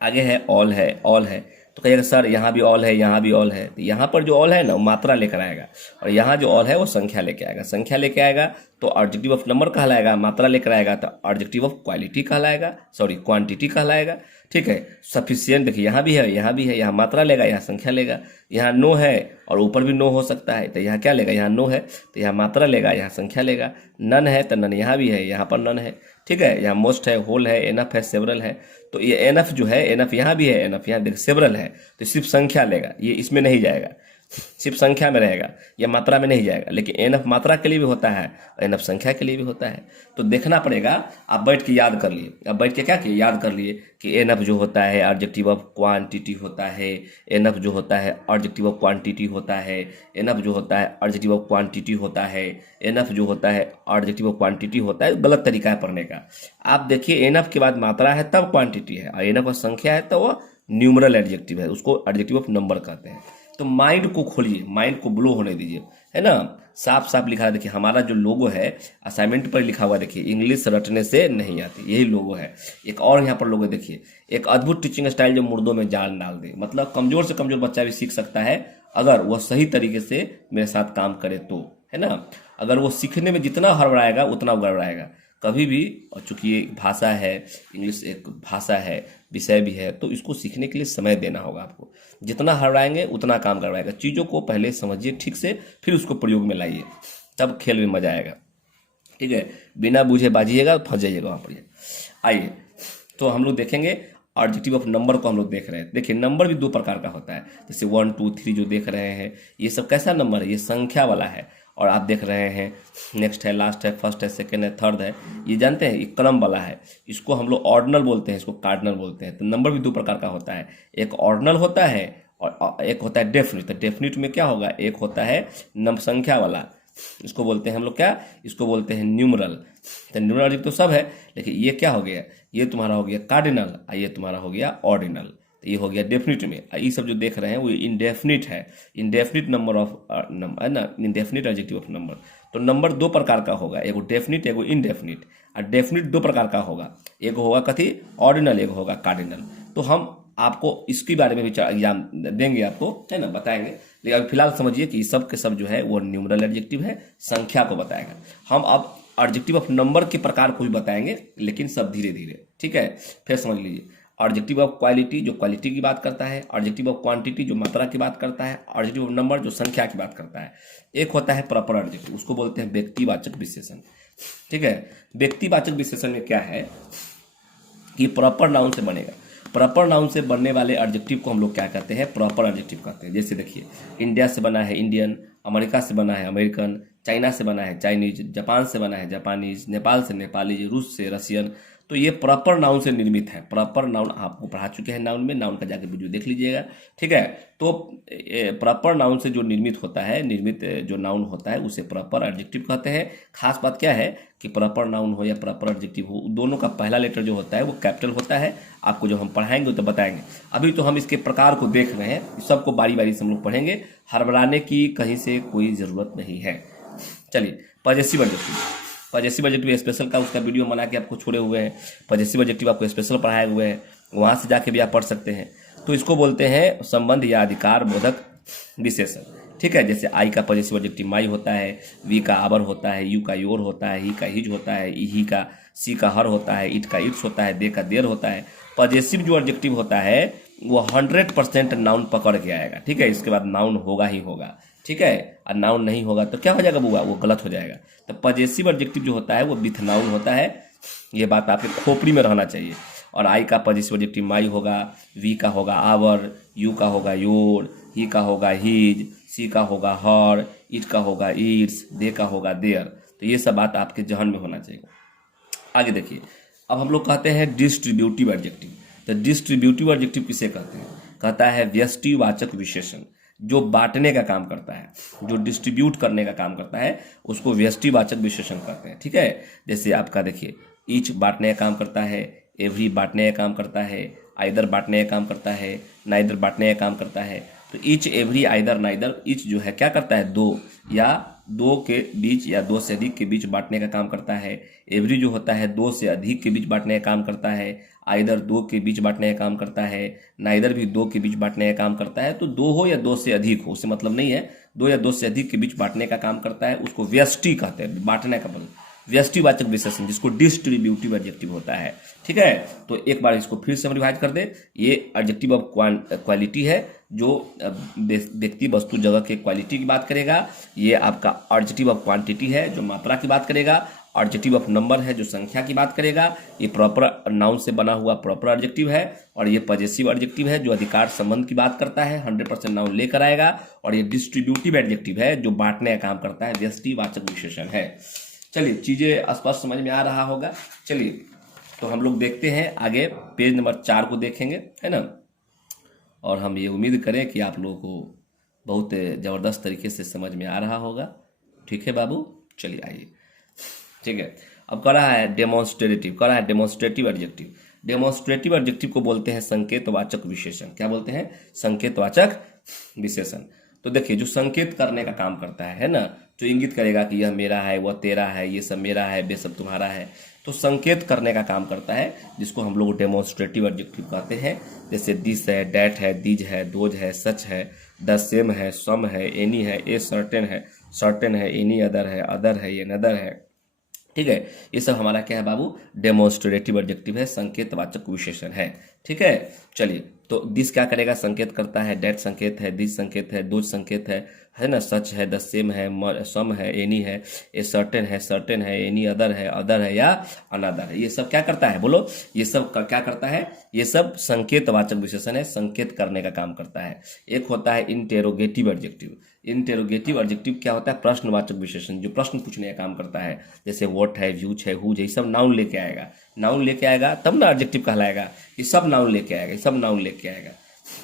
आगे है ऑल है, ऑल है तो कहिएगा सर यहाँ भी ऑल है, यहाँ भी ऑल है, तो यहाँ पर जो ऑल है ना वो मात्रा लेकर आएगा, और यहाँ जो ऑल है वो संख्या लेके आएगा। संख्या लेके आएगा तो एडजेक्टिव ऑफ नंबर कहलाएगा, मात्रा लेकर आएगा तो एडजेक्टिव ऑफ क्वालिटी कहलाएगा, सॉरी क्वांटिटी कहलाएगा, ठीक है। सफिशिएंट देखिए यहाँ भी है, यहाँ भी है, यहाँ मात्रा लेगा, यहाँ संख्या लेगा। यहाँ नो है और ऊपर भी नो हो सकता है, तो यहाँ क्या लेगा, यहाँ नो है तो यहाँ मात्रा लेगा, यहाँ संख्या लेगा। नन है तो नन यहाँ भी है, यहाँ पर नन है, ठीक है। यहाँ मोस्ट है, होल है, एनफ है, सेवरल है, तो ये एनफ जो है, एनफ यहाँ भी है, एनफ यहाँ देख सेवरल है, तो सिर्फ संख्या लेगा, ये इसमें नहीं जाएगा, सिर्फ संख्या में रहेगा, या मात्रा में नहीं जाएगा। लेकिन एनफ मात्रा के लिए भी होता है, एनफ संख्या के लिए भी होता है, तो देखना पड़ेगा। आप बैठ के याद कर लिए, अब बैठ के क्या किए, याद कर लिए कि एनफ जो होता है एडजेक्टिव ऑफ क्वांटिटी होता है, एनफ जो होता है एडजेक्टिव ऑफ क्वांटिटी होता है, एनफ जो होता है एडजेक्टिव ऑफ क्वांटिटी होता है, एनफ जो होता है एडजेक्टिव ऑफ क्वांटिटी होता है। गलत तरीका है पढ़ने का। आप देखिए एनफ के बाद मात्रा है तब क्वांटिटी है, और एनफ और संख्या है तो वह न्यूमरल एडजेक्टिव है, उसको एडजेक्टिव ऑफ नंबर कहते हैं। तो माइंड को खोलिए, माइंड को ब्लो होने दीजिए, है ना। साफ साफ लिखा है, देखिए हमारा जो लोगो है असाइनमेंट पर लिखा हुआ, देखिए इंग्लिश रटने से नहीं आती, यही लोगो है। एक और यहाँ पर लोगो देखिए, एक अद्भुत टीचिंग स्टाइल जो मुर्दों में जान डाल दे, मतलब कमजोर से कमजोर बच्चा भी सीख सकता है अगर वह सही तरीके से मेरे साथ काम करे तो, है ना। अगर वो सीखने में जितना हड़बड़ाएगा उतना गड़बड़ाएगा कभी भी। और चूंकि ये भाषा है, इंग्लिश एक भाषा है, विषय भी है, तो इसको सीखने के लिए समय देना होगा आपको। जितना हड़बड़ाएंगे उतना काम करवाएगा। चीज़ों को पहले समझिए ठीक से, फिर उसको प्रयोग में लाइए, तब खेल में मजा आएगा, ठीक है। बिना बूझे बाजिएगा फंस जाइएगा वहाँ पर। आइए तो हम लोग देखेंगे एडजेक्टिव ऑफ नंबर को हम लोग देख रहे हैं। देखिए नंबर भी दो प्रकार का होता है, जैसे 1 2 3 जो देख रहे हैं, ये सब कैसा नंबर है, ये संख्या वाला है। और आप देख रहे हैं नेक्स्ट है, लास्ट है, फर्स्ट है, सेकंड है, थर्ड है, ये जानते हैं ये क्रम वाला है। इसको हम लोग ऑर्डिनल बोलते हैं, इसको कार्डिनल बोलते हैं। तो नंबर भी दो प्रकार का होता है, एक ऑर्डिनल होता है और एक होता है डेफिनिट। तो डेफिनिट में क्या होगा, एक होता है संख्या वाला, इसको बोलते हैं हम लोग क्या, इसको बोलते हैं न्यूमरल। तो न्यूमरल तो सब है, लेकिन ये क्या हो गया, ये तुम्हारा हो गया कार्डिनल, और ये तुम्हारा हो गया ऑर्डिनल। तो ये हो गया डेफिनिट में। ये सब जो देख रहे हैं वो इंडेफिनिट है, इंडेफिनिट नंबर ऑफ नंबर है ना, इंडेफिनिट एडजेक्टिव ऑफ नंबर। तो नंबर दो प्रकार का होगा, एगो डेफिनिट एगो इनडेफिनिट। और डेफिनिट दो प्रकार का होगा, एक होगा कथी ऑर्डिनल, एक होगा कार्डिनल। तो हम आपको इसके बारे में भी एग्जाम देंगे आपको, है ना, बताएंगे। लेकिन अभी फिलहाल समझिए कि सब के सब जो है वो न्यूमरल एडजेक्टिव है, संख्या को बताएगा। हम अब एडजेक्टिव ऑफ नंबर के प्रकार को भी बताएंगे, लेकिन सब धीरे धीरे, ठीक है। फिर समझ लीजिए एडजेक्टिव ऑफ क्वालिटी जो क्वालिटी की बात करता है, एडजेक्टिव ऑफ क्वांटिटी जो मात्रा की बात करता है, एडजेक्टिव ऑफ नंबर जो संख्या की बात करता है। एक होता है प्रॉपर एडजेक्टिव, उसको बोलते हैं व्यक्तिवाचक विशेषण, ठीक है। व्यक्तिवाचक विशेषण में क्या है कि प्रॉपर नाउन से बनेगा। प्रॉपर नाउन से बनने वाले एडजेक्टिव को हम लोग क्या कहते हैं, प्रॉपर एडजेक्टिव कहते हैं। जैसे देखिए इंडिया से बना है इंडियन, अमेरिका से बना है अमेरिकन, चाइना से बना है चाइनीज, जापान से बना है जापानीज, नेपाल से नेपाली, रूस से रशियन। तो ये प्रॉपर नाउन से निर्मित है। प्रॉपर नाउन आपको पढ़ा चुके हैं, नाउन में, नाउन का जाके वीडियो देख लीजिएगा, ठीक है। तो प्रॉपर नाउन से जो निर्मित होता है, निर्मित जो नाउन होता है उसे प्रॉपर एडजेक्टिव कहते हैं। खास बात क्या है कि प्रॉपर नाउन हो या प्रॉपर एडजेक्टिव हो, दोनों का पहला लेटर जो होता है वो कैपिटल होता है। आपको जो हम पढ़ाएंगे तो बताएंगे। अभी तो हम इसके प्रकार को देख रहे हैं, सबको बारी बारी से हम लोग पढ़ेंगे, हड़बड़ाने की कहीं से कोई ज़रूरत नहीं है। चलिए possessive adjective, possessive adjective special का उसका वीडियो बना के आपको छोड़े हुए हैं। पॉजेसिव एडजेक्टिव आपको स्पेशल पढ़ाए हुए हैं, वहाँ से जाके भी आप पढ़ सकते हैं। तो इसको बोलते हैं संबंध या अधिकार बोधक विशेषण, ठीक है। जैसे आई का पॉजेसिव एडजेक्टिव माई होता है, वी का आवर होता है, यू का योर होता है, ही का हिज होता है, ही का सी का हर होता है, इट का इट्स होता है, दे का देर होता है। पॉजेसिव जो एडजेक्टिव होता है वो 100% नाउन पकड़ के आएगा, ठीक है। इसके बाद नाउन होगा ही होगा, ठीक है। और नाउन नहीं होगा तो क्या हो जाएगा बुआ, वो गलत हो जाएगा। तो पॉजेसिव एडजेक्टिव जो होता है वो विथ नाउन होता है, ये बात आपके खोपड़ी में रहना चाहिए। और आई का पॉजेसिव एडजेक्टिव माई होगा, वी का होगा आवर, यू का होगा योर, ही का होगा हिज, सी का होगा हर, इट का होगा इट्स, दे का होगा देयर। तो ये सब बात आपके जहन में होना चाहिए। आगे देखिए, अब हम लोग कहते हैं डिस्ट्रीब्यूटिव एडजेक्टिव। तो डिस्ट्रीब्यूटिव एडजेक्टिव किसे कहते हैं, कहता है व्यष्टिवाचक विशेषण, जो बांटने का काम करता है, जो डिस्ट्रीब्यूट करने का काम करता है, उसको व्यष्टिवाचक विशेषण कहते हैं, ठीक है। जैसे आपका देखिए ईच बांटने का काम करता है, एवरी बांटने का काम करता है, आइदर बांटने का काम करता है, नाइदर बांटने का काम करता है। तो each, every, either, neither, each जो है क्या करता है, दो या दो के बीच या दो से अधिक के बीच बांटने का काम करता है। एवरी जो होता है दो से अधिक के बीच बांटने का काम करता है। आइदर दो के बीच बांटने का काम करता है। नाइदर भी दो के बीच बांटने का काम करता है। तो दो हो या दो से अधिक हो, उससे मतलब नहीं है, दो या दो से अधिक के बीच बांटने का काम करता है, उसको व्यष्टि कहते हैं। बांटने का मतलब व्यष्टिवाचक विशेषण, जिसको डिस्ट्रीब्यूटिव एडजेक्टिव होता है। ठीक है, तो एक बार इसको फिर से हम रिवाइज कर दे। ये एडजेक्टिव ऑफ क्वालिटी है, जो व्यक्ति, वस्तु, जगह के क्वालिटी की बात करेगा। ये आपका एडजेक्टिव ऑफ क्वांटिटी है, जो मात्रा की बात करेगा। एडजेक्टिव ऑफ नंबर है, जो संख्या की बात करेगा। ये प्रॉपर नाउन से बना हुआ प्रॉपर एडजेक्टिव है। और ये पॉजेसिव एडजेक्टिव है, जो अधिकार संबंध की बात करता है, 100% नाउन लेकर आएगा। और ये डिस्ट्रीब्यूटिव एडजेक्टिव है, जो बांटने का काम करता है, व्यष्टिवाचक विशेषण है। चलिए, चीजें स्पष्ट समझ में आ रहा होगा। चलिए, तो हम लोग देखते हैं आगे, पेज नंबर 4 को देखेंगे, है ना। और हम ये उम्मीद करें कि आप लोगों को बहुत ज़बरदस्त तरीके से समझ में आ रहा होगा। ठीक है बाबू, चलिए आइए। ठीक है, अब कर रहा है डेमोन्स्ट्रेटिव, कर रहा है डेमोन्स्ट्रेटिव एडजेक्टिव। डेमोन्स्ट्रेटिव एडजेक्टिव को बोलते हैं संकेतवाचक विशेषण। क्या बोलते हैं? संकेतवाचक विशेषण। तो देखिए, जो संकेत करने का काम करता है ना, जो इंगित करेगा कि यह मेरा है, वह तेरा है, ये सब मेरा है, वे सब तुम्हारा है, तो संकेत करने का काम करता है, जिसको हम लोग डेमोन्स्ट्रेटिव एडजेक्टिव कहते हैं। जैसे दिस है, डैट है, दीज है, दोज है, सच है, द सेम है, सम है, एनी है, ए सर्टेन है, एनी अदर है, ये नदर है। ठीक है, ये सब हमारा क्या है बाबू? डेमोन्स्ट्रेटिव एडजेक्टिव है, संकेतवाचक विशेषण है। ठीक है, चलिए, तो दिस क्या करेगा? संकेत करता है। डैट संकेत है, दिस संकेत है, दोज संकेत है ना, सच है, द सेम है, सम है, एनी है, ए सर्टेन है, एनी अदर है या अनदर है। ये सब क्या करता है? बोलो, ये सब क्या करता है? ये सब संकेतवाचक विशेषण है, संकेत करने का काम करता है। एक होता है इंटेरोगेटिव एडजेक्टिव। इंटेरोगेटिव एडजेक्टिव क्या होता है? प्रश्नवाचक विशेषण, जो प्रश्न पूछने का काम करता है। जैसे व्हाट है, व्यूज है, हुज है, ये सब नाउन लेके आएगा। नाउन लेके आएगा तब ना एडजेक्टिव कहलाएगा। ये सब नाउन लेके आएगा, ये सब नाउन लेके आएगा।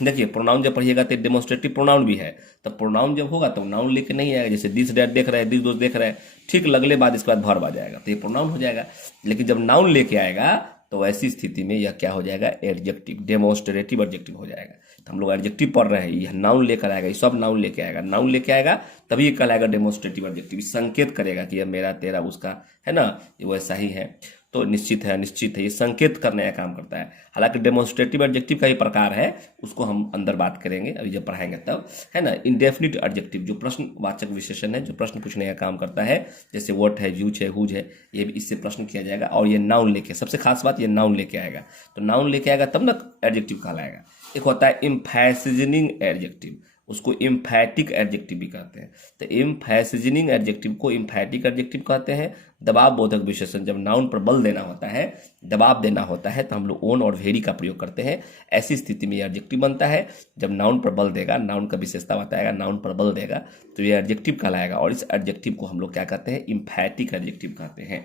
देखिए, प्रोनाउन जब पढ़िएगा तो डेमोन्स्ट्रेटिव प्रोनाउन भी है, तब प्रोनाउन जब होगा तो नाउन लेके नहीं आएगा। जैसे दिस डैट देख रहा है, दिस दोस्त देख रहा है, ठीक लगले बाद इसके बाद वर्ब आ जाएगा, तो ये प्रोनाउन हो जाएगा। लेकिन जब नाउन लेके आएगा तो ऐसी स्थिति में यह क्या हो जाएगा? एडजेक्टिव, डेमोन्स्ट्रेटिव एडजेक्टिव हो जाएगा। तो हम लोग एडजेक्टिव पढ़ रहे हैं, यह नाउन लेकर आएगा, ये सब नाउन लेके आएगा। नाउन लेके आएगा तभी ये कहलाएगा डेमोन्स्ट्रेटिव एडजेक्टिव। संकेत करेगा कि यह मेरा, तेरा, उसका है ना, ये वैसा ही है। तो निश्चित है, अनिश्चित है, ये संकेत करने का काम करता है। हालांकि डेमोन्स्ट्रेटिव एडजेक्टिव का ही प्रकार है, उसको हम अंदर बात करेंगे अभी जब पढ़ाएंगे तब, है ना। इंडेफिनिट एडजेक्टिव, जो प्रश्नवाचक विशेषण है, जो प्रश्न पूछने का काम करता है। जैसे व्हाट है, व्यूज है, हुज है, ये भी इससे प्रश्न किया जाएगा। और ये नाउन लेके, सबसे खास बात, ये नाउन लेके आएगा। तो नाउन लेके आएगा तब ना एडजेक्टिव कहलाएगा। एक होता है एम्फैसिजनिंग एडजेक्टिव, उसको एम्फैटिक एडजेक्टिव भी कहते हैं। तो एम्फैसिजनिंग एडजेक्टिव को एम्फैटिक एडजेक्टिव कहते हैं। दबाव बोधक विशेषण, जब नाउन पर बल देना होता है, दबाव देना होता है, तो हम लोग ओन और वेरी का प्रयोग करते हैं। ऐसी स्थिति में यह एडजेक्टिव बनता है। जब नाउन पर बल देगा, नाउन का विशेषता बताएगा, नाउन पर बल देगा, तो यह एडजेक्टिव कहलाएगा। और इस एडजेक्टिव को हम लोग क्या कहते हैं? एम्फैटिक एडजेक्टिव कहते हैं।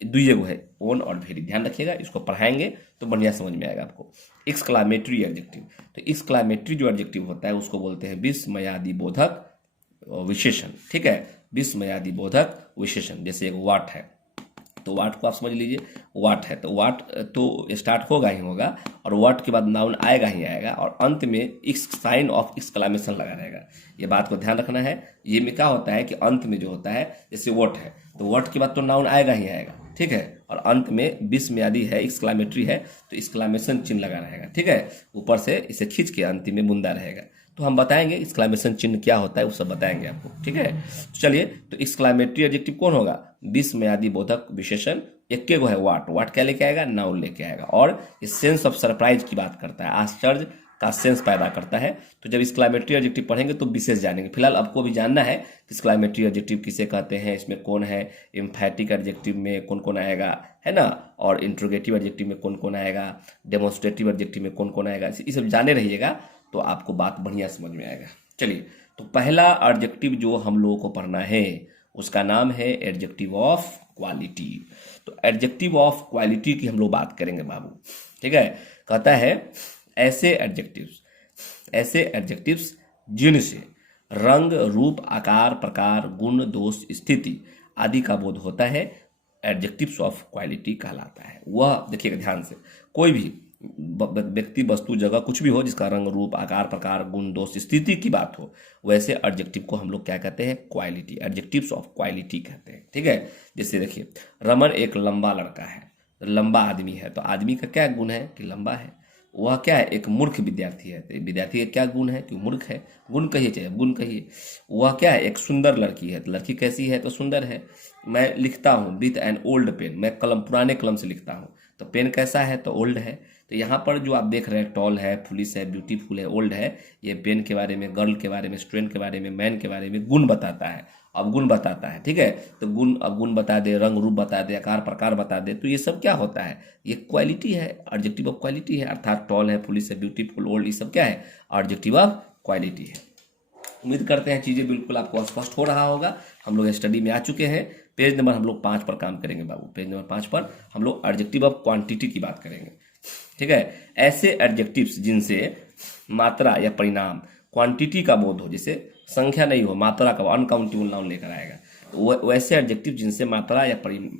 दुइये को है, ओन और वेरी, ध्यान रखिएगा, इसको पढ़ाएंगे तो बढ़िया समझ में आएगा आपको। एक्सक्लामेटरी एडजेक्टिव, तो एक्सक्लामेटरी जो एडजेक्टिव होता है उसको बोलते हैं विस्मयादि बोधक विशेषण। ठीक है, विस्मयादि बोधक विशेषण। जैसे एक वाट है, तो वाट को आप समझ लीजिए, वाट है तो वाट तो स्टार्ट होगा ही होगा, और वाट के बाद नाउन आएगा ही आएगा, और अंत में एक्स साइन ऑफ एक्सक्लामेशन लगा रहेगा। ये बात को ध्यान रखना है। ये में क्या होता है कि अंत में जो होता है, जैसे वट है तो वट के बाद तो नाउन आएगा ही आएगा, ठीक है, और अंत में विस्मयादि है, एक्सक्लामेटरी है, तो एक्सक्लामेशन चिन्ह लगा रहेगा। ठीक है, ऊपर से इसे खींच के अंतिम में मुंदा रहेगा। तो हम बताएंगे एक्सक्लामेशन चिन्ह क्या होता है, वो सब बताएंगे आपको। ठीक है, तो चलिए, तो एक्सक्लामेटरी एडजेक्टिव कौन होगा? विस्मयादि बोधक विशेषण। एक को है वाट, वाट क्या लेके आएगा? नाउन लेके आएगा, और इस सेंस ऑफ सरप्राइज की बात करता है, आश्चर्य का सेंस पैदा करता है। तो जब एक्सक्लामेटरी एडजेक्टिव पढ़ेंगे तो विशेष जानेंगे। फिलहाल आपको भी जानना है कि एक्सक्लामेटरी एडजेक्टिव किसे कहते हैं, इसमें कौन है, एम्फैटिक एडजेक्टिव में कौन कौन आएगा, है ना, और इंट्रोगेटिव एडजेक्टिव में कौन कौन आएगा, डेमोन्स्ट्रेटिव एडजेक्टिव में कौन कौन आएगा। ये सब जाने रहिएगा तो आपको बात बढ़िया समझ में आएगा। चलिए, तो पहला एडजेक्टिव जो हम लोगों को पढ़ना है उसका नाम है एडजेक्टिव ऑफ क्वालिटी। तो एडजेक्टिव ऑफ क्वालिटी की हम लोग बात करेंगे बाबू। ठीक है, कहता है ऐसे एडजेक्टिव्स जिनसे रंग, रूप, आकार, प्रकार, गुण, दोष, स्थिति आदि का बोध होता है, एडजेक्टिव्स ऑफ क्वालिटी कहलाता है। वह देखिएगा ध्यान से, कोई भी व्यक्ति, वस्तु, जगह कुछ भी हो जिसका रंग, रूप, आकार, प्रकार, गुण, दोष, स्थिति की बात हो, वैसे एडजेक्टिव को हम लोग क्या कहते हैं? क्वालिटी, एडजेक्टिव्स ऑफ क्वालिटी कहते हैं। ठीक है, जैसे देखिए रमन एक लंबा लड़का है, लंबा आदमी है, तो आदमी का क्या गुण है? कि लंबा है। वह क्या है? एक मूर्ख विद्यार्थी है, तो विद्यार्थी का क्या गुण है? कि मूर्ख है। गुण कहिए चाहे गुण कहिए। वह क्या है? एक सुंदर लड़की है, तो लड़की कैसी है? तो सुंदर है। मैं लिखता हूँ विथ एन ओल्ड पेन, मैं कलम, पुराने कलम से लिखता हूँ, तो पेन कैसा है? तो ओल्ड है। तो यहाँ पर जो आप देख रहे हैं, टॉल है, फुलिश है, ब्यूटीफुल है, ओल्ड है, ये पेन के बारे में, गर्ल के बारे में, स्टूडेंट के बारे में, मैन के बारे में गुण बताता है। अब गुण बताता है, ठीक है, तो गुण, अब गुण बता दे, रंग रूप बता दे, आकार प्रकार बता दे, तो ये सब क्या होता है? ये क्वालिटी है, एडजेक्टिव ऑफ क्वालिटी है। अर्थात टॉल है, फुलिश है, ब्यूटीफुल, ओल्ड, ये सब क्या है? एडजेक्टिव ऑफ क्वालिटी है। उम्मीद करते हैं चीज़ें बिल्कुल आपको स्पष्ट हो रहा होगा। हम लोग स्टडी में आ चुके हैं। पेज नंबर हम लोग 5 पर काम करेंगे बाबू। पेज नंबर 5 पर हम लोग एडजेक्टिव ऑफ क्वांटिटी की बात करेंगे। ठीक है, ऐसे एडजेक्टिव्स जिनसे मात्रा या परिणाम, क्वांटिटी का बोध हो, जैसे संख्या नहीं हो, मात्रा का, अनकाउंटेबल नाउन लेकर आएगा, तो वैसे एडजेक्टिव जिनसे मात्रा या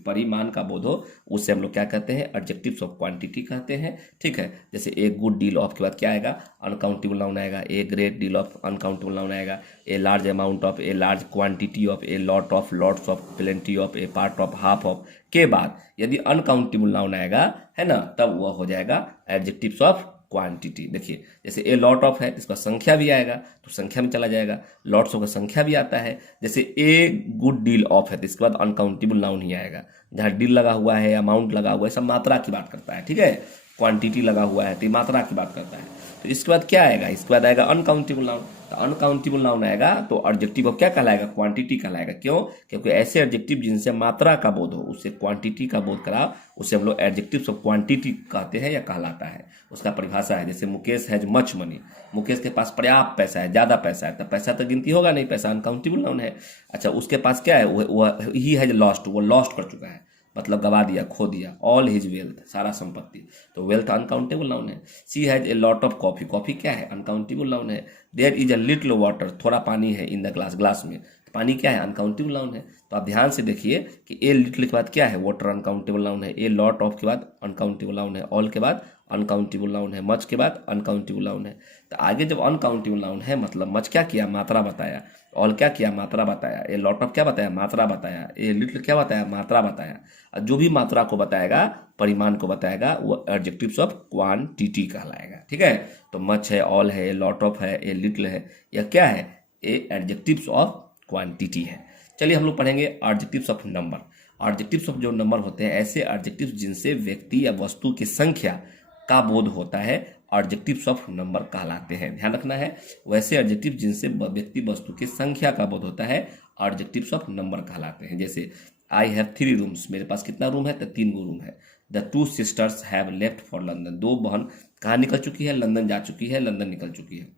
परिमाण का बोध हो, उसे हम लोग क्या कहते हैं? एडजेक्टिव्स ऑफ क्वांटिटी कहते हैं। ठीक है, जैसे ए गुड डील ऑफ के बाद क्या आएगा? अनकाउंटेबल नाउन आएगा। A great deal of, uncountable noun आएगा। A large amount of, a large quantity of, a lot of, lots of, plenty of, a part of, half of के बाद यदि uncountable noun आएगा, है ना, तब वह हो जाएगा एडजेक्टिव्स ऑफ क्वांटिटी। देखिए जैसे ए लॉट ऑफ है, इसका संख्या भी आएगा, तो संख्या में चला जाएगा। लॉट्स ऑफ का संख्या भी आता है। जैसे ए गुड डील ऑफ है, तो इसके बाद अनकाउंटेबल नाउन ही आएगा। जहाँ डील लगा हुआ है, अमाउंट लगा हुआ है, सब मात्रा की बात करता है। ठीक है, क्वांटिटी लगा हुआ है तो ये मात्रा की बात करता है। तो इसके बाद क्या आएगा? इसके बाद आएगा अनकाउंटेबल नाउन। तो अनकाउंटेबल नाउन आएगा तो एडजेक्टिव ऑफ क्या कहलाएगा? क्वांटिटी कहलाएगा। क्यों? क्योंकि ऐसे एडजेक्टिव जिनसे मात्रा का बोध हो, उससे क्वांटिटी का बोध कराओ, उसे हम लोग एडजेक्टिव्स ऑफ क्वांटिटी कहते हैं या कहलाता है। उसका परिभाषा है, जैसे Mukesh has much money, Mukesh के पास पर्याप्त पैसा है, ज़्यादा पैसा है, तो पैसा तो गिनती होगा नहीं, पैसा अनकाउंटेबल नाउन है। अच्छा, उसके पास क्या है? वह ही हैज लॉस्ट, वो लॉस्ट कर चुका है, मतलब गवा दिया, खो दिया। ऑल हिज वेल्थ, सारा संपत्ति, तो वेल्थ अनकाउंटेबल नाउन है। She has a lot of coffee, coffee क्या है? अनकाउंटेबल नाउन है। There is a little water, थोड़ा पानी है, इन द ग्लास, ग्लास में, तो पानी क्या है? अनकाउंटेबल नाउन है। तो आप ध्यान से देखिए कि ए लिटिल के बाद क्या है? वाटर अनकाउंटेबल नाउन है। ए लॉट ऑफ के बाद अनकाउंटेबल नाउन है। ऑल के बाद अनकाउंटेबल नाउन है। मच के बाद अनकाउंटेबल नाउन है। तो आगे जब अनकाउंटेबल नाउन है, मतलब मच क्या किया? मात्रा बताया। ऑल क्या किया? मात्रा बताया। ए लॉट ऑफ क्या बताया? मात्रा बताया। ए लिटिल क्या बताया? मात्रा बताया। और जो भी मात्रा को बताएगा, परिमाण को बताएगा, वो एडजेक्टिव्स ऑफ क्वांटिटी कहलाएगा। ठीक है, तो मच है, ऑल है, लॉट ऑफ है, ए लिटिल है, यह क्या है? ए एडजेक्टिव्स ऑफ क्वांटिटी है। चलिए हम लोग पढ़ेंगे adjectives of number. Adjectives of जो नंबर होते हैं, ऐसे एडजेक्टिव्स जिनसे व्यक्ति या वस्तु की संख्या का बोध होता है, एडजेक्टिव्स ऑफ नंबर कहलाते हैं। ध्यान रखना है, वैसे एडजेक्टिव जिनसे व्यक्ति वस्तु की संख्या का बोध होता है, एडजेक्टिव्स ऑफ नंबर कहलाते हैं। जैसे आई हैव 3 रूम्स, मेरे पास कितना रूम है? तो 3 रूम है। The 2 sisters have left for London, 2 बहन कहाँ निकल चुकी है? लंदन जा चुकी है, लंदन निकल चुकी है।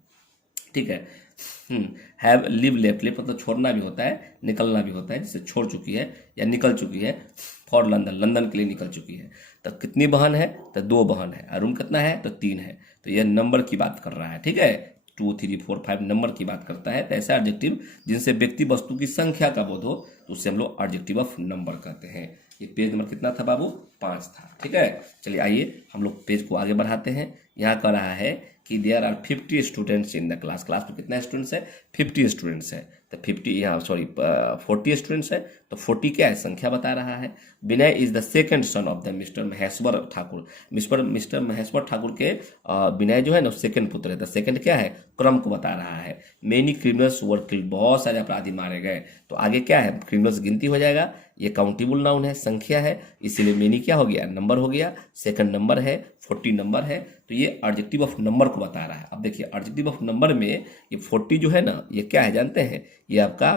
ठीक है, हैव लिव लेफ्ट, लेफ्ट मतलब छोड़ना भी होता है, निकलना भी होता है, जैसे छोड़ चुकी है या निकल चुकी है। फॉर लंदन, लंदन के लिए निकल चुकी है। तो कितनी बहन है? तो 2 बहन है। और रूम कितना है? तो 3 है। तो यह नंबर की बात कर रहा है। ठीक है, 2, 3, 4, 5 नंबर की बात करता है। तो ऐसा एडजेक्टिव जिनसे व्यक्ति वस्तु की संख्या का बोध हो, तो उससे हम लोग एडजेक्टिव ऑफ नंबर कहते हैं। ये पेज नंबर कितना था बाबू? 5 था। ठीक है, चलिए आइए हम लोग पेज को आगे बढ़ाते हैं। यहाँ कह रहा है कि there are 50 students in the class, class में कितना स्टूडेंट्स है? 50 स्टूडेंट्स है। तो 50 यहाँ 40 स्टूडेंट्स है, तो 40 क्या है? संख्या बता रहा है। Vinay is the second son of the mister Maheshwar Thakur, mister Maheshwar Thakur के विनय जो है ना, सेकंड पुत्र है। तो सेकंड क्या है? क्रम को बता रहा है। मेनी क्रिमिनल्स वर किल्ड, बहुत सारे अपराधी मारे गए। तो आगे क्या है? क्रिमिनल्स गिनती हो जाएगा। ये काउंटेबल नाउन है, संख्या है, इसीलिए मेनी क्या हो गया? नंबर हो गया। सेकंड नंबर है, 40 नंबर है, तो ये एडजेक्टिव ऑफ नंबर को बता रहा है। अब देखिए एडजेक्टिव ऑफ नंबर में ये 40 जो है ना, ये क्या है जानते हैं? ये आपका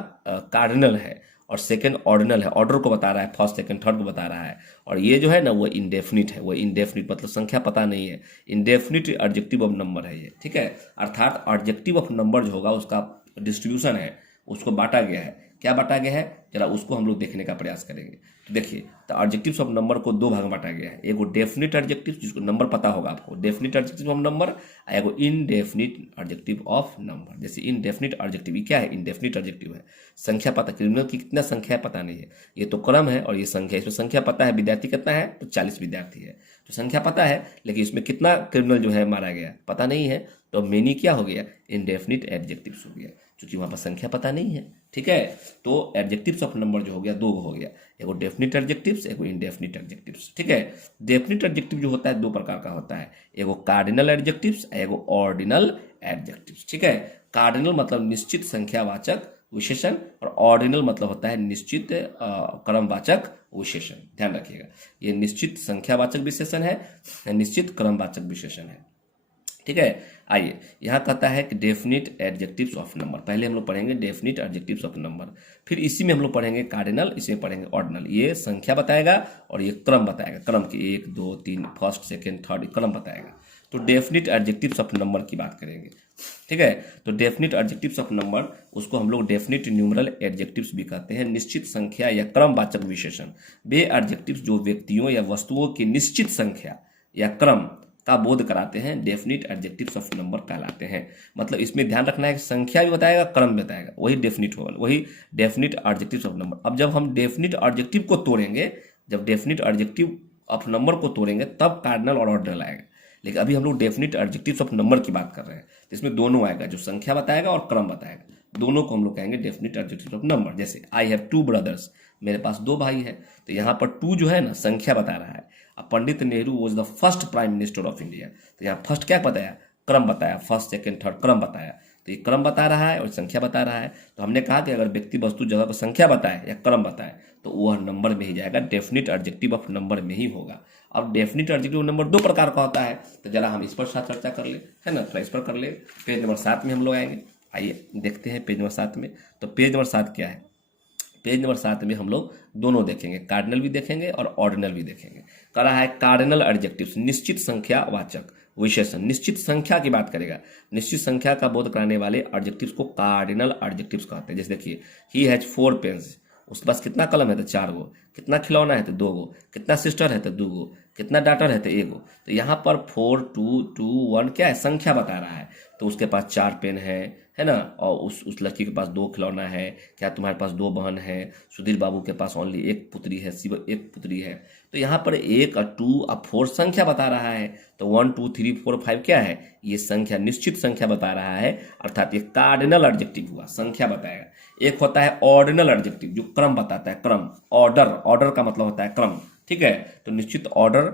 कार्डिनल है, और सेकंड ऑर्डिनल है, ऑर्डर को बता रहा है, फर्स्ट सेकंड थर्ड को बता रहा है। और ये जो है ना, वो इंडेफिनिट है। वो इंडेफिनिट मतलब संख्या पता नहीं है, इंडेफिनिट एडजेक्टिव ऑफ नंबर है ये। ठीक है, अर्थात एडजेक्टिव ऑफ नंबर जो होगा, उसका डिस्ट्रीब्यूशन है, उसको बांटा गया है। क्या बांटा गया है, जरा उसको हम लोग देखने का प्रयास करेंगे। तो देखिए, तो एडजेक्टिव्स ऑफ नंबर को दो भाग में बांटा गया है। एगो डेफिनिट एडजेक्टिव, जिसको नंबर पता होगा आपको, डेफिनिट एडजेक्टिव ऑफ नंबर, और एगो इनडेफिनिट एडजेक्टिव ऑफ नंबर। जैसे इनडेफिनिट एडजेक्टिव, ये क्या है, इनडेफिनिट एडजेक्टिव है, संख्या पता, क्रिमिनल की कितना संख्या है पता नहीं है, ये तो क्रम है और ये संख्या, इसमें संख्या पता है, विद्यार्थी कितना है तो 40 विद्यार्थी है, तो संख्या पता है, लेकिन इसमें कितना क्रिमिनल जो है मारा गया पता नहीं है, तो मेनी क्या हो गया, इनडेफिनिट एडजेक्टिव्स हो गया, क्योंकि वहाँ पर संख्या पता नहीं है। ठीक है, तो एडजेक्टिव्स ऑफ नंबर जो हो गया दो हो गया, एगो डेफिनिट एडजेक्टिव्स, एगो इनडेफिनिट एडजेक्टिव्स। ठीक है, डेफिनिट एडजेक्टिव जो होता है दो प्रकार का होता है, एगो कार्डिनल एडजेक्टिव्स, एगो ऑर्डिनल एडजेक्टिव्स। ठीक है, कार्डिनल मतलब निश्चित संख्यावाचक विशेषण, और ऑर्डिनल मतलब होता है निश्चित क्रमवाचक विशेषण। ध्यान रखिएगा, ये निश्चित संख्यावाचक विशेषण है, निश्चित क्रमवाचक विशेषण है। ठीक है, आइए यहाँ कहता है कि डेफिनिट एडजेक्टिव्स ऑफ नंबर, पहले हम लोग पढ़ेंगे डेफिनिट एडजेक्टिव्स ऑफ नंबर, फिर इसी में हम लोग पढ़ेंगे कार्डिनल, इसमें पढ़ेंगे ऑर्डिनल। ये संख्या बताएगा और ये क्रम बताएगा, क्रम की 1 2 3 फर्स्ट सेकेंड थर्ड क्रम बताएगा। तो डेफिनिट एडजेक्टिव्स ऑफ नंबर की बात करेंगे। ठीक है, तो डेफिनिट एडजेक्टिव्स ऑफ नंबर, उसको हम लोग डेफिनिट न्यूमरल एडजेक्टिव्स भी कहते हैं, निश्चित संख्या या क्रमवाचक विशेषण। वे एडजेक्टिव्स जो व्यक्तियों या वस्तुओं की निश्चित संख्या या क्रम का बोध कराते हैं, डेफिनिट एडजेक्टिव्स ऑफ नंबर कहलाते हैं। मतलब इसमें ध्यान रखना है कि संख्या भी बताएगा, क्रम भी बताएगा, वही डेफिनिट होगा, वही डेफिनिट एडजेक्टिव्स ऑफ नंबर। अब जब हम डेफिनिट एडजेक्टिव को तोड़ेंगे, जब डेफिनिट एडजेक्टिव ऑफ नंबर को तोड़ेंगे तब कार्डिनल और ऑर्डिनल आएगा, लेकिन अभी हम लोग डेफिनिट एडजेक्टिव्स ऑफ नंबर की बात कर रहे हैं, तो इसमें दोनों आएगा, जो संख्या बताएगा और क्रम बताएगा, दोनों को हम लोग कहेंगे डेफिनिट एडजेक्टिव्स ऑफ नंबर। जैसे आई हैव 2 ब्रदर्स, मेरे पास 2 भाई है, तो यहाँ पर 2 जो है ना संख्या बता रहा है। अब Pandit Nehru was the first prime minister of India, तो यहाँ फर्स्ट क्या बताया, क्रम बताया, फर्स्ट सेकेंड थर्ड क्रम बताया, तो ये क्रम बता रहा है और संख्या बता रहा है। तो हमने कहा कि अगर व्यक्ति वस्तु जगह पर संख्या बताए या क्रम बताए तो वह नंबर में ही जाएगा, डेफिनिट एडजेक्टिव ऑफ नंबर में ही होगा। अब डेफिनिट एडजेक्टिव ऑफ नंबर दो प्रकार का होता है, तो जरा हम इस पर साथ चर्चा कर ले, है ना, थोड़ा इस पर कर ले। पेज नंबर 7 में हम लोग आएंगे, आइए देखते हैं पेज नंबर 7 में। तो पेज नंबर 7 क्या है, पेज नंबर 7 में हम लोग दोनों देखेंगे, कार्डिनल भी देखेंगे और ऑर्डिनल भी देखेंगे। कह रहा है कार्डिनल एडजेक्टिव्स, निश्चित संख्यावाचक विशेषण, निश्चित संख्या की बात करेगा, निश्चित संख्या का बोध कराने वाले एडजेक्टिव्स को कार्डिनल एडजेक्टिव्स कहते हैं। जैसे देखिए, ही हैज 4 पेन्स, उसके पास कितना कलम है तो 4 गो, कितना खिलौना है तो 2 गो, कितना सिस्टर है तो 2 गो, कितना डॉटर है तो 1 गो। तो यहाँ पर 4 2 2 1 क्या है, संख्या बता रहा है, तो उसके पास 4 पेन है ना, और उस लड़की के पास 2 खिलौना है, क्या तुम्हारे पास 2 बहन है, सुधीर बाबू के पास ओनली 1 पुत्री है, शिव 1 पुत्री है। तो यहाँ पर 1 और 2 और 4 संख्या बता रहा है, तो 1 2 3 4 5 क्या है, ये संख्या, निश्चित संख्या बता रहा है, अर्थात ये कार्डिनल एडजेक्टिव हुआ, संख्या बताएगा। एक होता है ऑर्डिनल एडजेक्टिव, जो क्रम बताता है, क्रम, ऑर्डर, ऑर्डर का मतलब होता है क्रम। ठीक है, तो निश्चित ऑर्डर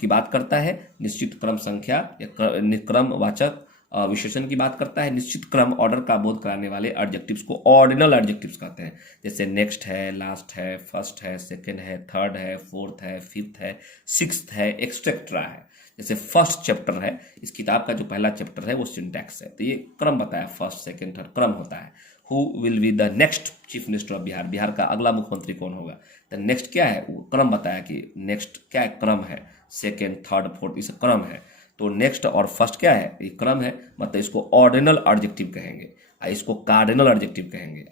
की बात करता है, निश्चित क्रम संख्या या क्रमवाचक विशेषण की बात करता है, निश्चित क्रम ऑर्डर का बोध कराने वाले एडजेक्टिव्स को ऑर्डिनल एडजेक्टिव्स कहते हैं। जैसे नेक्स्ट है, लास्ट है, फर्स्ट है, सेकंड है, थर्ड है, फोर्थ है, फिफ्थ है, सिक्स्थ है, एक्सेट्रा है। जैसे फर्स्ट चैप्टर है, इस किताब का जो पहला चैप्टर है वो सिंटैक्स है, तो ये क्रम बताया, फर्स्ट सेकंड थर्ड क्रम होता है। Who will be the next chief minister of Bihar, Bihar का अगला मुख्यमंत्री कौन होगा, तो नेक्स्ट क्या है, वो क्रम बताया कि नेक्स्ट क्या है, क्रम है, सेकंड थर्ड फोर्थ इस क्रम है। तो नेक्स्ट और फर्स्ट क्या है, ये क्रम है, मतलब इसको ऑर्डिनल एडजेक्टिव कहेंगे, इसको कार्डिनल एडजेक्टिव कहेंगे।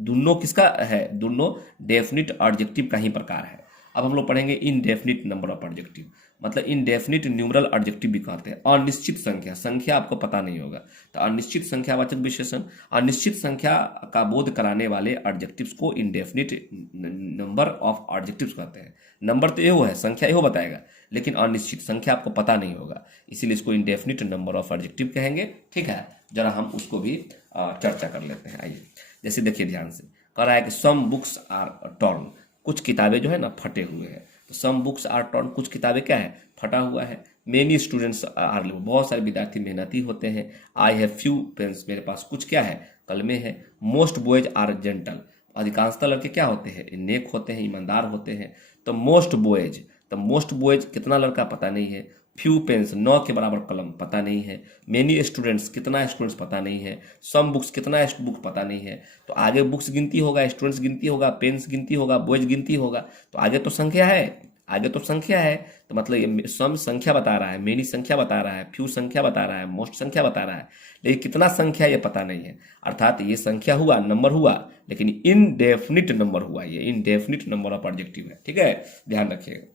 दोनों किसका है, दोनों डेफिनिट एडजेक्टिव का ही प्रकार है। अब हम लोग पढ़ेंगे इनडेफिनिट नंबर ऑफ एडजेक्टिव, मतलब इनडेफिनिट न्यूमरल एडजेक्टिव भी कहते हैं। अनिश्चित संख्या, संख्या आपको पता नहीं होगा, तो अनिश्चित संख्यावाचक विशेषण, अनिश्चित संख्या का बोध कराने वाले एडजेक्टिव्स को इनडेफिनिट नंबर ऑफ एडजेक्टिव्स कहते हैं। नंबर तो एहो है, संख्या एहो बताएगा, लेकिन अनिश्चित संख्या आपको पता नहीं होगा, इसीलिए इसको इनडेफिनिट नंबर ऑफ एडजेक्टिव कहेंगे। ठीक है, जरा हम उसको भी चर्चा कर लेते हैं। आइए, जैसे देखिए ध्यान से, कह रहा है कि सम बुक्स आर टॉर्न, कुछ किताबें जो है ना फटे हुए हैं, तो सम बुक्स आर टॉर्न, कुछ किताबें क्या है, फटा हुआ है। मेनी स्टूडेंट्स आर, बहुत सारे विद्यार्थी मेहनती होते हैं। आई हैव फ्यू पेन्स, मेरे पास कुछ क्या है, कलमे हैं। मोस्ट बॉयज आर जेंटल, अधिकांशतः लड़के क्या होते हैं, नेक होते हैं, ईमानदार होते हैं। तो मोस्ट बॉयज, तो मोस्ट बॉयज कितना लड़का पता नहीं है। फ्यू पेन्स, 9 के बराबर कलम पता नहीं है। मेनी स्टूडेंट्स, कितना स्टूडेंट्स पता नहीं है। सम बुक्स, कितना बुक पता नहीं है। तो आगे बुक्स गिनती होगा, स्टूडेंट्स गिनती होगा, पेन्स गिनती होगा, बॉयज गिनती होगा, तो आगे तो संख्या है, आगे तो संख्या है, तो मतलब ये सम संख्या बता रहा है, मेनी संख्या बता रहा है, फ्यू संख्या बता रहा है, मोस्ट संख्या बता रहा है, लेकिन कितना संख्या ये पता नहीं है। अर्थात ये संख्या हुआ, नंबर हुआ, लेकिन इनडेफिनिट नंबर हुआ, ये इनडेफिनिट नंबर ऑफ एडजेक्टिव है। ठीक है, ध्यान रखिएगा।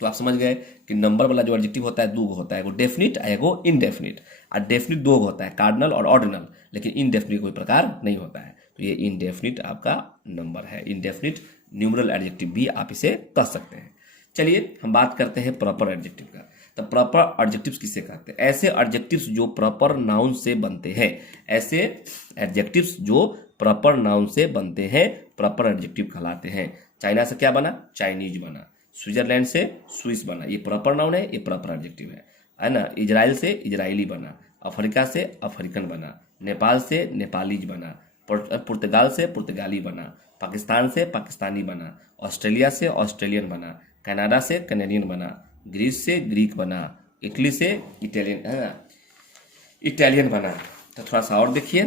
तो आप समझ गए कि नंबर वाला जो एडजेक्टिव होता है दो होता है, वो डेफिनिट एगो इनडेफिनिट। और डेफिनिट दो होता है, कार्डिनल और ऑर्डिनल, लेकिन इनडेफिनिट कोई प्रकार नहीं होता है। तो ये इनडेफिनिट आपका नंबर है, इनडेफिनिट न्यूमरल एडजेक्टिव भी आप इसे कह सकते हैं। चलिए हम बात करते हैं प्रॉपर एडजेक्टिव का। तो प्रॉपर एडजेक्टिव्स किसे कहते हैं? ऐसे एडजेक्टिव्स जो प्रॉपर नाउन से बनते हैं, ऐसे एडजेक्टिव्स जो प्रॉपर नाउन से बनते हैं प्रॉपर एडजेक्टिव कहलाते हैं। चाइना से क्या बना? चाइनीज बना। स्विट्जरलैंड से स्विस बना, ये प्रॉपर नाउन है, ये प्रॉपर एडजेक्टिव है ना। इजराइल से इजरायली बना, अफ्रीका से अफ्रीकन बना, नेपाल से नेपालीज बना, पुर्तगाल से पुर्तगाली बना, पाकिस्तान से पाकिस्तानी बना, ऑस्ट्रेलिया से ऑस्ट्रेलियन बना, कनाडा से कनेडियन बना, ग्रीस से ग्रीक बना, इटली से इटालियन है ना, इटालियन बना। तो थोड़ा सा और देखिए,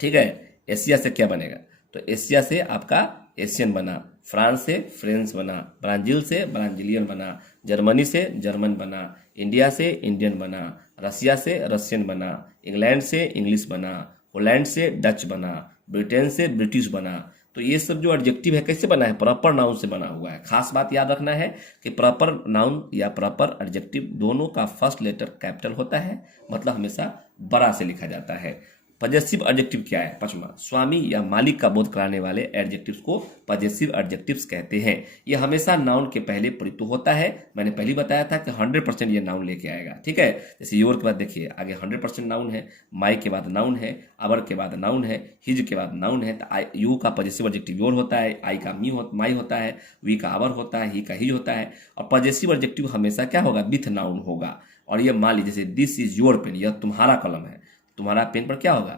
ठीक है। एशिया से क्या बनेगा? तो एशिया से आपका एशियन बना, फ्रांस से फ्रेंच बना, ब्राजील से ब्राजीलियन बना, जर्मनी से जर्मन बना, इंडिया से इंडियन बना, रसिया से रशियन बना, इंग्लैंड से इंग्लिश बना, हॉलैंड से डच बना, ब्रिटेन से ब्रिटिश बना। तो ये सब जो एडजेक्टिव है कैसे बना है? प्रॉपर नाउन से बना हुआ है। खास बात याद रखना है कि प्रॉपर नाउन या प्रॉपर एडजेक्टिव दोनों का फर्स्ट लेटर कैपिटल होता है, मतलब हमेशा बड़ा से लिखा जाता है। पजेसिव एडजेक्टिव क्या है? पांचवा, स्वामी या मालिक का बोध कराने वाले एडजेक्टिव्स को पजेसिव एडजेक्टिव्स कहते हैं। ये हमेशा नाउन के पहले प्रयुक्त होता है। मैंने पहले बताया था कि 100% ये नाउन लेके आएगा। ठीक है, जैसे योर के बाद देखिए आगे 100% नाउन है, माई के बाद नाउन है, अवर के बाद नाउन है, हिज के बाद नाउन है। तो यू का पजेसिव एडजेक्टिव योर होता है, आई का माई होता है, वी का अवर होता है, ही का हिज होता है। और पजेसिव एडजेक्टिव हमेशा क्या होगा? विथ नाउन होगा। और ये मान लीजिए जैसे दिस इज योर पेन, यह तुम्हारा कलम है, तुम्हारा पेन पर क्या होगा?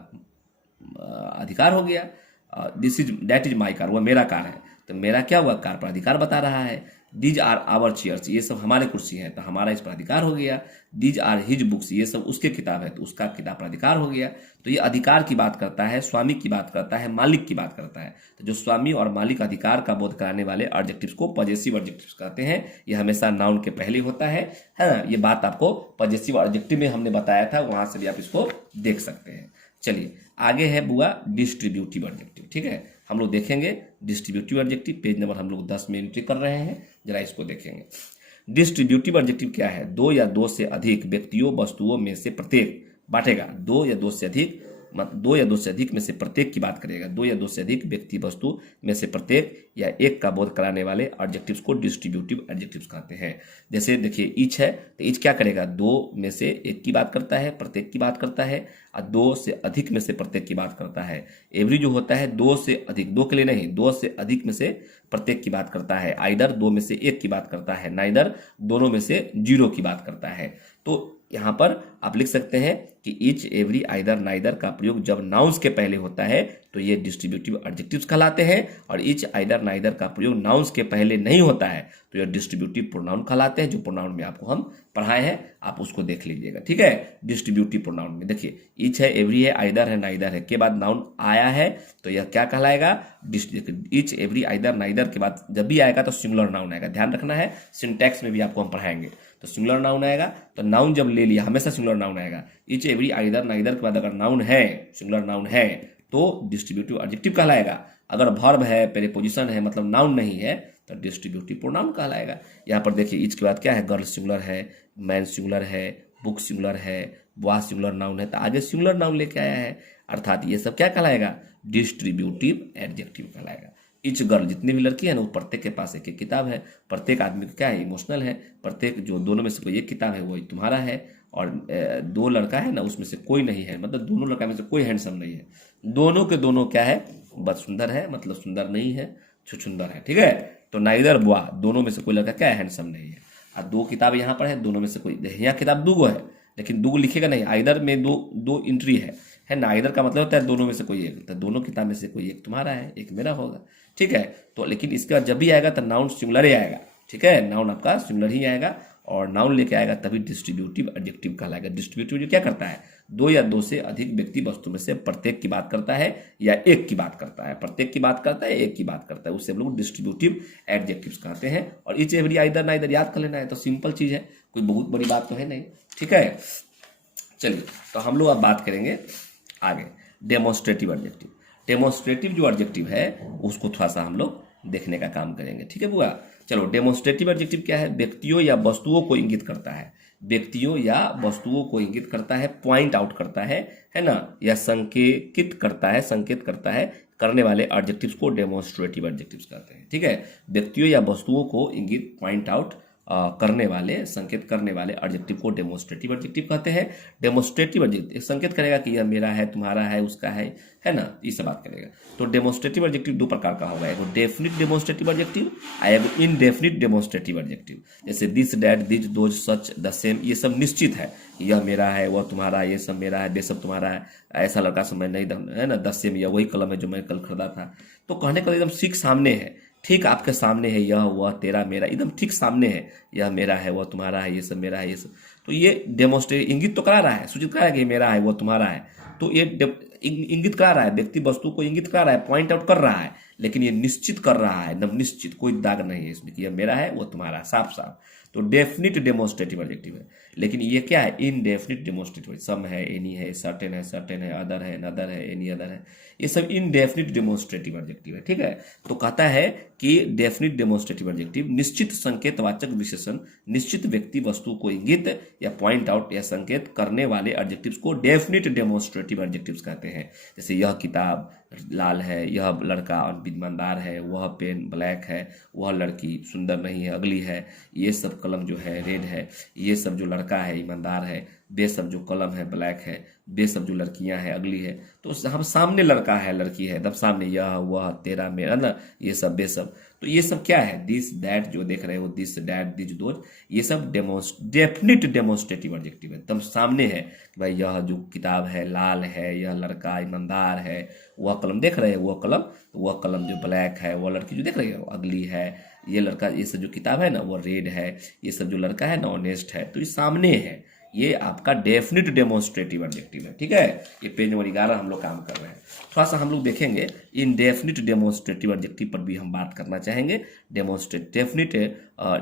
अधिकार हो गया। This is that is my car, वह मेरा कार है, तो मेरा क्या हुआ? कार पर अधिकार बता रहा है। दीज आर आवर चेयर्स, ये सब हमारे कुर्सी हैं, तो हमारा इस पर अधिकार हो गया। दीज आर हिज बुक्स, ये सब उसके किताब है, तो उसका किताब पर अधिकार हो गया। तो ये अधिकार की बात करता है, स्वामी की बात करता है, मालिक की बात करता है। तो जो स्वामी और मालिक अधिकार का बोध कराने वाले एडजेक्टिव्स को पजेसिव एडजेक्टिव्स कहते हैं। ये हमेशा नाउन के पहले होता है ना। ये बात आपको पजेसिव एडजेक्टिव में हमने बताया था, वहां से भी आप इसको देख सकते हैं। चलिए आगे है बुआ डिस्ट्रीब्यूटिव एडजेक्टिव। ठीक है, हम लोग देखेंगे डिस्ट्रीब्यूटिव एडजेक्टिव, पेज नंबर हम लोग 10 में एंट्री कर रहे हैं, जरा इसको देखेंगे। डिस्ट्रीब्यूटिव एडजेक्टिव क्या है? दो या दो से अधिक व्यक्तियों वस्तुओं में से प्रत्येक बांटेगा। दो या दो से अधिक में से प्रत्येक की बात करेगा। दो या दो से अधिक व्यक्ति वस्तु में से प्रत्येक या एक का बोध कराने वाले एडजेक्टिव्स को डिस्ट्रीब्यूटिव एडजेक्टिव्स कहते हैं। जैसे देखिए ईच है, तो ईच क्या करेगा? दो में से एक की बात करता है, प्रत्येक की बात करता है, और दो से अधिक में से प्रत्येक की बात करता है। एवरी जो होता है दो से अधिक, दो के लिए नहीं, दो से अधिक में से प्रत्येक की बात करता है। आइदर दो में से एक की बात करता है, नाइदर दोनों में से जीरो की बात करता है। तो यहां पर आप लिख सकते हैं कि ईच, एवरी, आइदर, नाइदर का प्रयोग जब नाउन्स के पहले होता है तो ये डिस्ट्रीब्यूटिव एडजेक्टिव्स कहलाते हैं, और ईच, आइदर, नाइदर का प्रयोग नाउन्स के पहले नहीं होता है तो ये डिस्ट्रीब्यूटिव प्रोनाउन कहलाते हैं। जो प्रोनाउन में आपको हम पढ़ाए हैं आप उसको देख लीजिएगा। ठीक है, डिस्ट्रीब्यूटिव प्रोनाउन में देखिए ईच है, एवरी है, आइदर है, नाइदर है के बाद नाउन आया है तो यह क्या कहलाएगा? ईच, एवरी, आइदर, नाइदर के बाद जब भी आएगा तो सिंगुलर नाउन आएगा। ध्यान रखना है, सिंटैक्स में भी आपको हम पढ़ाएंगे। तो सिंगुलर नाउन आएगा, तो नाउन जब ले लिया हमेशा सिंगुलर नाउन आएगा। ईच, एवरी, आइदर, नाइदर के बाद अगर नाउन है, सिंगुलर नाउन है, तो डिस्ट्रीब्यूटिव एडजेक्टिव कहलाएगा। अगर वर्ब है, प्रीपोजिशन है, मतलब नाउन नहीं है, तो डिस्ट्रीब्यूटिव प्रोनाउन कहलाएगा। यहाँ पर देखिए ईच के बाद क्या है? गर्ल सिंगुलर है, मैन सिंगुलर है, बुक सिंगुलर है, बॉय सिंगुलर नाउन है, तो आगे सिंगुलर नाउन लेके आया है। अर्थात ये सब क्या कहलाएगा? डिस्ट्रीब्यूटिव एडजेक्टिव कहलाएगा। ईच गर्ल, जितनी भी लड़की है ना, वो प्रत्येक के पास एक एक किताब है। प्रत्येक आदमी को क्या है? इमोशनल है। प्रत्येक जो दोनों में से कोई एक किताब है वही तुम्हारा है। और दो लड़का है ना, उसमें से कोई नहीं है, मतलब दोनों लड़का में से कोई हैंडसम नहीं है। दोनों के दोनों क्या है? बस सुंदर है, मतलब सुंदर नहीं है, छुछुंदर है। ठीक है, तो नाइदर बॉय, दोनों में से कोई लड़का क्या है? हैंडसम नहीं है। और दो किताब यहाँ पर है, दोनों में से कोई, यहाँ किताब दूगो है लेकिन दूगो लिखेगा नहीं, आइदर में दो एंट्री है ना। आइदर का मतलब होता है दोनों में से कोई एक, तो दोनों किताब में से कोई एक तुम्हारा है, एक मेरा होगा। ठीक है, तो लेकिन इसके बाद जब भी आएगा तो नाउन सिंगुलर ही आएगा। ठीक है, नाउन आपका सिंगुलर ही आएगा और नाउन लेके आएगा तभी डिस्ट्रीब्यूटिव एडजेक्टिव कहलाएगा। डिस्ट्रीब्यूटिव जो क्या करता है, दो या दो से अधिक व्यक्ति वस्तु में से प्रत्येक की बात करता है या एक की बात करता है, प्रत्येक की बात करता है, एक की बात करता है, उससे हम लोग डिस्ट्रीब्यूटिव एडजेक्टिव्स कहते हैं। और इच एवरी आइदर ना इधर याद कर लेना है, तो सिंपल चीज है, कोई बहुत बड़ी बात तो है नहीं। ठीक है, चलिए तो हम लोग अब बात करेंगे आगे डेमोन्स्ट्रेटिव एडजेक्टिव। डेमोन्स्ट्रेटिव जो एडजेक्टिव है उसको थोड़ा सा हम लोग देखने का काम करेंगे। ठीक है बुआ, चलो डेमोन्स्ट्रेटिव एडजेक्टिव क्या है, व्यक्तियों या वस्तुओं को इंगित करता है, व्यक्तियों या वस्तुओं को इंगित करता है, पॉइंट आउट करता है ना, या संकेतित करता है, संकेत करता है करने वाले एडजेक्टिव्स को डेमोन्स्ट्रेटिव एडजेक्टिव्स कहते हैं। ठीक है, व्यक्तियों या वस्तुओं को इंगित, पॉइंट आउट करने वाले, संकेत करने वाले एडजेक्टिव को डेमोन्स्ट्रेटिव एडजेक्टिव कहते हैं। डेमोन्स्ट्रेटिव एडजेक्टिव संकेत करेगा कि यह मेरा है, तुम्हारा है, उसका है ना, ये सब बात करेगा। तो डेमोन्स्ट्रेटिव एडजेक्टिव दो प्रकार का होगा, एक डेफिनिट डेमोन्स्ट्रेटिव एडजेक्टिव, एक इनडेफिनिट डेमोन्स्ट्रेटिव एडजेक्टिव। जैसे this, that, this, those, such, the same, ये सब निश्चित है, यह मेरा है, वह तुम्हारा, ये सब मेरा है, वे सब तुम्हारा है, ऐसा लड़का सब मैं नहीं, है ना, द सेम, या वही कलम है जो मैं कल खरीदा था। तो कहने का एकदम ठीक सामने है, ठीक आपके सामने है, यह वह तेरा मेरा एकदम ठीक सामने है, यह मेरा है, वह तुम्हारा है, ये सब मेरा है, ये सब। तो ये डेमोन्स्ट्रेट इंगित तो करा रहा है, सूचित करा रहा है कि मेरा है, वो तुम्हारा है। तो ये इंगित करा रहा है, व्यक्ति वस्तु को इंगित करा रहा है, पॉइंट आउट कर रहा है, लेकिन ये निश्चित कर रहा है, एकदम निश्चित, कोई दाग नहीं है इसमें कि यह मेरा है, वो तुम्हारा, साफ साफ। तो डेफिनिट डेमोन्स्ट्रेटिव एडजेक्टिव है। लेकिन ये क्या है, इनडेफिनिट डेमोन्स्ट्रेटिव, सम है, एनी है, सर्टेन है, अदर है, नदर है, एनी अदर है, ये सब इनडेफिनिट डेमोन्स्ट्रेटिव एडजेक्टिव है। ठीक है, तो कहता है कि डेफिनिट डेमोन्स्ट्रेटिव एडजेक्टिव निश्चित संकेतवाचक विशेषण, निश्चित व्यक्ति वस्तु को इंगित या पॉइंट आउट या संकेत करने वाले एडजेक्टिव्स को डेफिनिट डेमोन्स्ट्रेटिव एडजेक्टिव्स कहते हैं। जैसे यह किताब लाल है, यह लड़का ईमानदार है, वह पेन ब्लैक है, वह लड़की सुंदर नहीं है, अगली है, ये सब कलम जो है रेड है, ये सब जो लड़का है ईमानदार है, वे सब जो कलम है ब्लैक है, वे सब जो लड़कियां हैं अगली है। तो हम सामने लड़का है, लड़की है, तब सामने यह वह तेरा मेरा ना, ये सब वे सब। तो ये सब क्या है, दिस दैट जो देख रहे हो, दिस दैट दिस दोज, ये सब डेफिनिट डेमोन्स्ट्रेटिव एडजेक्टिव है, तब सामने है कि भाई यह जो किताब है लाल है, यह लड़का ईमानदार है, वह कलम देख रहे हैं, वह कलम जो ब्लैक है, वह लड़की जो देख रही है वो अगली है, ये लड़का, ये सब जो किताब है ना वो रेड है, ये सब जो लड़का है ना ऑनेस्ट है। तो ये सामने है, ये आपका डेफिनिट डेमोन्स्ट्रेटिव एडजेक्टिव है। ठीक है, ये पेज नंबर 11 हम लोग काम कर रहे हैं। थोड़ा सा हम लोग देखेंगे इनडेफिनिट डेमोन्स्ट्रेटिव एडजेक्टिव पर भी हम बात करना चाहेंगे। डेफिनिट,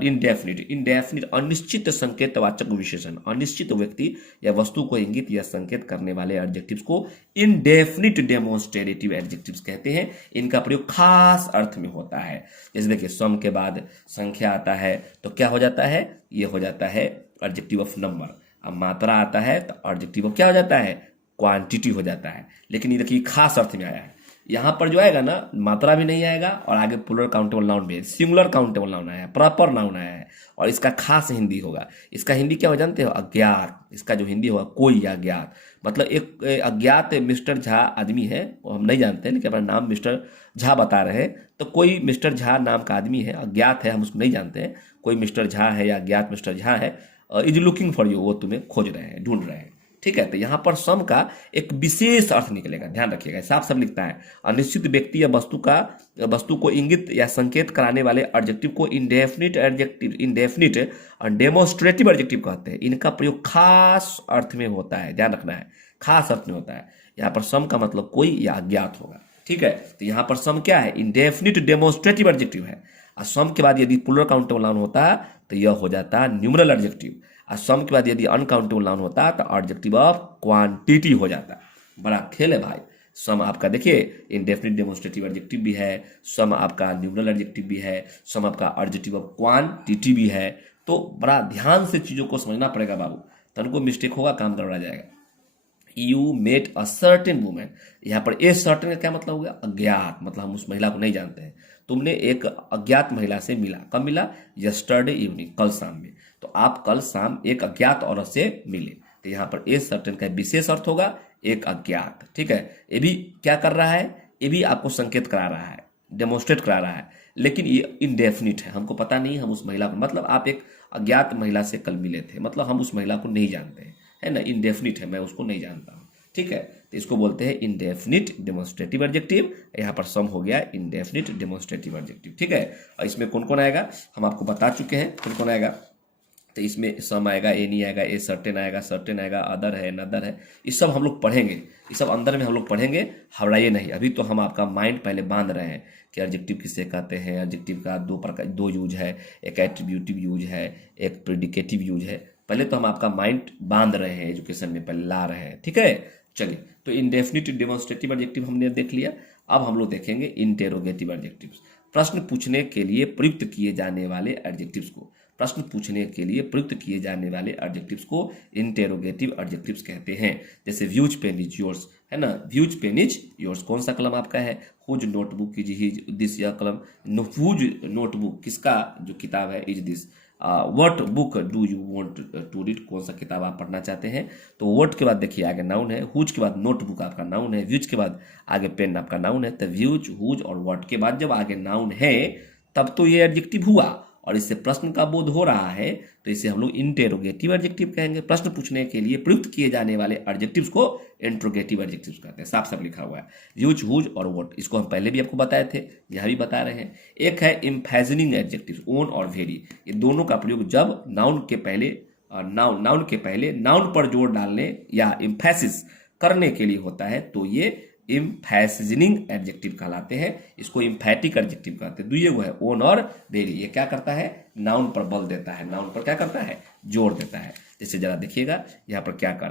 इनडेफिनिट अनिश्चित संकेतवाचक विशेषण, अनिश्चित व्यक्ति या वस्तु को इंगित या संकेत करने वाले एडजेक्टिव्स को इनडेफिनिट डेमोन्स्ट्रेटिव एडजेक्टिव्स कहते हैं। इनका प्रयोग खास अर्थ में होता है। जैसे देखिए, सम के बाद संख्या आता है तो क्या हो जाता है, ये हो जाता है एडजेक्टिव ऑफ नंबर। अब मात्रा आता है तो एडजेक्टिव ऑफ क्या हो जाता है, क्वांटिटी हो जाता है। लेकिन ये देखिए खास अर्थ में आया है, यहाँ पर जो आएगा ना, मात्रा भी नहीं आएगा और आगे प्लूरल काउंटेबल नाउन भी, सिंगुलर काउंटेबल नाउन आया है, प्रॉपर नाउन आया है, और इसका खास हिंदी होगा। इसका हिंदी क्या हो जानते हो, अज्ञात। इसका जो हिंदी होगा कोई अज्ञात, मतलब एक अज्ञात मिस्टर झा आदमी है, वो हम नहीं जानते, लेकिन अपना नाम मिस्टर झा बता रहे हैं, तो कोई मिस्टर झा नाम का आदमी है, अज्ञात है, हम उसको नहीं जानते हैं, कोई मिस्टर झा है या अज्ञात मिस्टर झा है, इज लुकिंग फॉर यू, वो तुम्हें खोज रहे हैं, ढूंढ रहे हैं। ठीक है, तो यहाँ पर सम का एक विशेष अर्थ निकलेगा, ध्यान रखिएगा, साफ साफ लिखता है, अनिश्चित व्यक्ति या वस्तु को इंगित या संकेत कराने वाले एडजेक्टिव को इनडेफिनिट और डेमोन्स्ट्रेटिव एडजेक्टिव कहते हैं। इनका प्रयोग खास अर्थ में होता है, ध्यान रखना है, खास अर्थ में होता है। यहाँ पर सम का मतलब कोई या अज्ञात होगा। ठीक है, तो यहाँ पर सम क्या है, इनडेफिनिट डेमोन्स्ट्रेटिव एडजेक्टिव है। और सम के बाद यदि प्लूरल काउंटेबल नाउन होता तो यह हो जाता न्यूमरल एडजेक्टिव, और सम के बाद यदि अनकाउंटेबल नाउन होता तो एडजेक्टिव ऑफ क्वांटिटी हो जाता। बड़ा खेल है भाई। सम आपका देखिए इनडेफिनिट डेमोन्स्ट्रेटिव एडजेक्टिव भी है, सम आपका न्यूमरल एडजेक्टिव भी है, सम आपका एडजेक्टिव ऑफ क्वांटिटी भी है। तो बड़ा ध्यान से चीजों को समझना पड़ेगा बाबू, तनको मिस्टेक होगा काम गड़बड़ा जाएगा। You met a certain women, यहाँ पर ए सर्टेन का क्या मतलब हो गया, अज्ञात, मतलब हम उस महिला को नहीं जानते हैं। तुमने एक अज्ञात महिला से मिला, कब मिला, यस्टरडे इवनिंग, कल शाम में। तो आप कल शाम एक अज्ञात औरत से मिले, तो यहाँ पर ए सर्टेन का विशेष अर्थ होगा एक अज्ञात। ठीक है, ये भी क्या कर रहा है, ये भी आपको संकेत करा रहा है, डेमोन्स्ट्रेट करा रहा है, लेकिन ये इनडेफिनिट है, हमको पता नहीं हम उस महिला को, मतलब आप एक अज्ञात महिला से कल मिले थे, मतलब हम उस महिला को नहीं जानते हैं, है ना, इनडेफिनिट है, मैं उसको नहीं जानता हूँ। ठीक है, तो इसको बोलते हैं इनडेफिनिट डेमोन्स्ट्रेटिव एडजेक्टिव। यहाँ पर सम हो गया इनडेफिनिट डेमोन्स्ट्रेटिव एडजेक्टिव। ठीक है, और इसमें कौन कौन आएगा हम आपको बता चुके हैं, कौन कौन आएगा। तो इसमें सम आएगा, एनी आएगा, ए सर्टेन आएगा, सर्टेन आएगा, अदर है, नदर है, ये सब हम लोग पढ़ेंगे, ये सब अंदर में हम लोग पढ़ेंगे, घबराइए नहीं। अभी तो हम आपका माइंड पहले बांध रहे हैं कि एडजेक्टिव किसे कहते हैं। एडजेक्टिव का दो यूज है, एक एट्रीब्यूटिव यूज है, एक प्रेडिकेटिव यूज है। पहले तो हम आपका माइंड बांध रहे हैं, एजुकेशन में पहले ला रहे हैं, ठीक है। चलिए, तो इंडेफिनिट डेमोन्स्ट्रेटिव एडजेक्टिव हमने देख लिया। अब हम लोग देखेंगे इंटेरोगेटिव एडजेक्टिव्स, प्रश्न पूछने के लिए प्रयुक्त किए जाने वाले एडजेक्टिव्स को। प्रश्न पूछने के लिए प्रयुक्त किए जाने वाले एडजेक्टिव्स को इंटेरोगेटिव एडजेक्टिव्स कहते हैं। जैसे व्यूज पेन इज योर्स, है ना, व्यूज पेन इज योर्स, कौन सा कलम आपका है? Whose notebook is his, this, यह कलम। हुज नोटबुक, किसका जो किताब है, is this. What book do you want to read, कौन सा किताब आप पढ़ना चाहते हैं। तो व्हाट के बाद देखिए आगे नाउन है, हुज के बाद नोटबुक आपका नाउन है, व्यूज के बाद आगे पेन आपका नाउन है। तो व्यूज, हुज और व्हाट के बाद जब आगे नाउन है तब तो ये एडजेक्टिव हुआ, और इससे प्रश्न का बोध हो रहा है, तो इसे हम लोग इंटेरोगेटिव एडजेक्टिव कहेंगे। प्रश्न पूछने के लिए प्रयुक्त किए जाने वाले एडजेक्टिव्स को इंट्रोगेटिव एडजेक्टिव्स कहते हैं। साफ साफ लिखा हुआ है, व्यूज, हुज और व्हाट। इसको हम पहले भी आपको बताए थे, यहाँ भी बता रहे हैं। एक है इम्फेजनिंग एडजेक्टिव्स, ओन और वेरी। ये दोनों का प्रयोग जब नाउन के पहले नाउन पर जोर डालने या इम्फेसिस करने के लिए होता है, तो ये इम्फेसिजनिंग एडजेक्टिव कहलाते हैं। इसको इम्फैटिक एडजेक्टिव कहते हैं। दुइये वो है ओन और वेरी। ये क्या करता है? नाउन पर बल देता है, नाउन पर क्या करता है? जोर देता है। जैसे जरा देखिएगा यहाँ पर क्या कर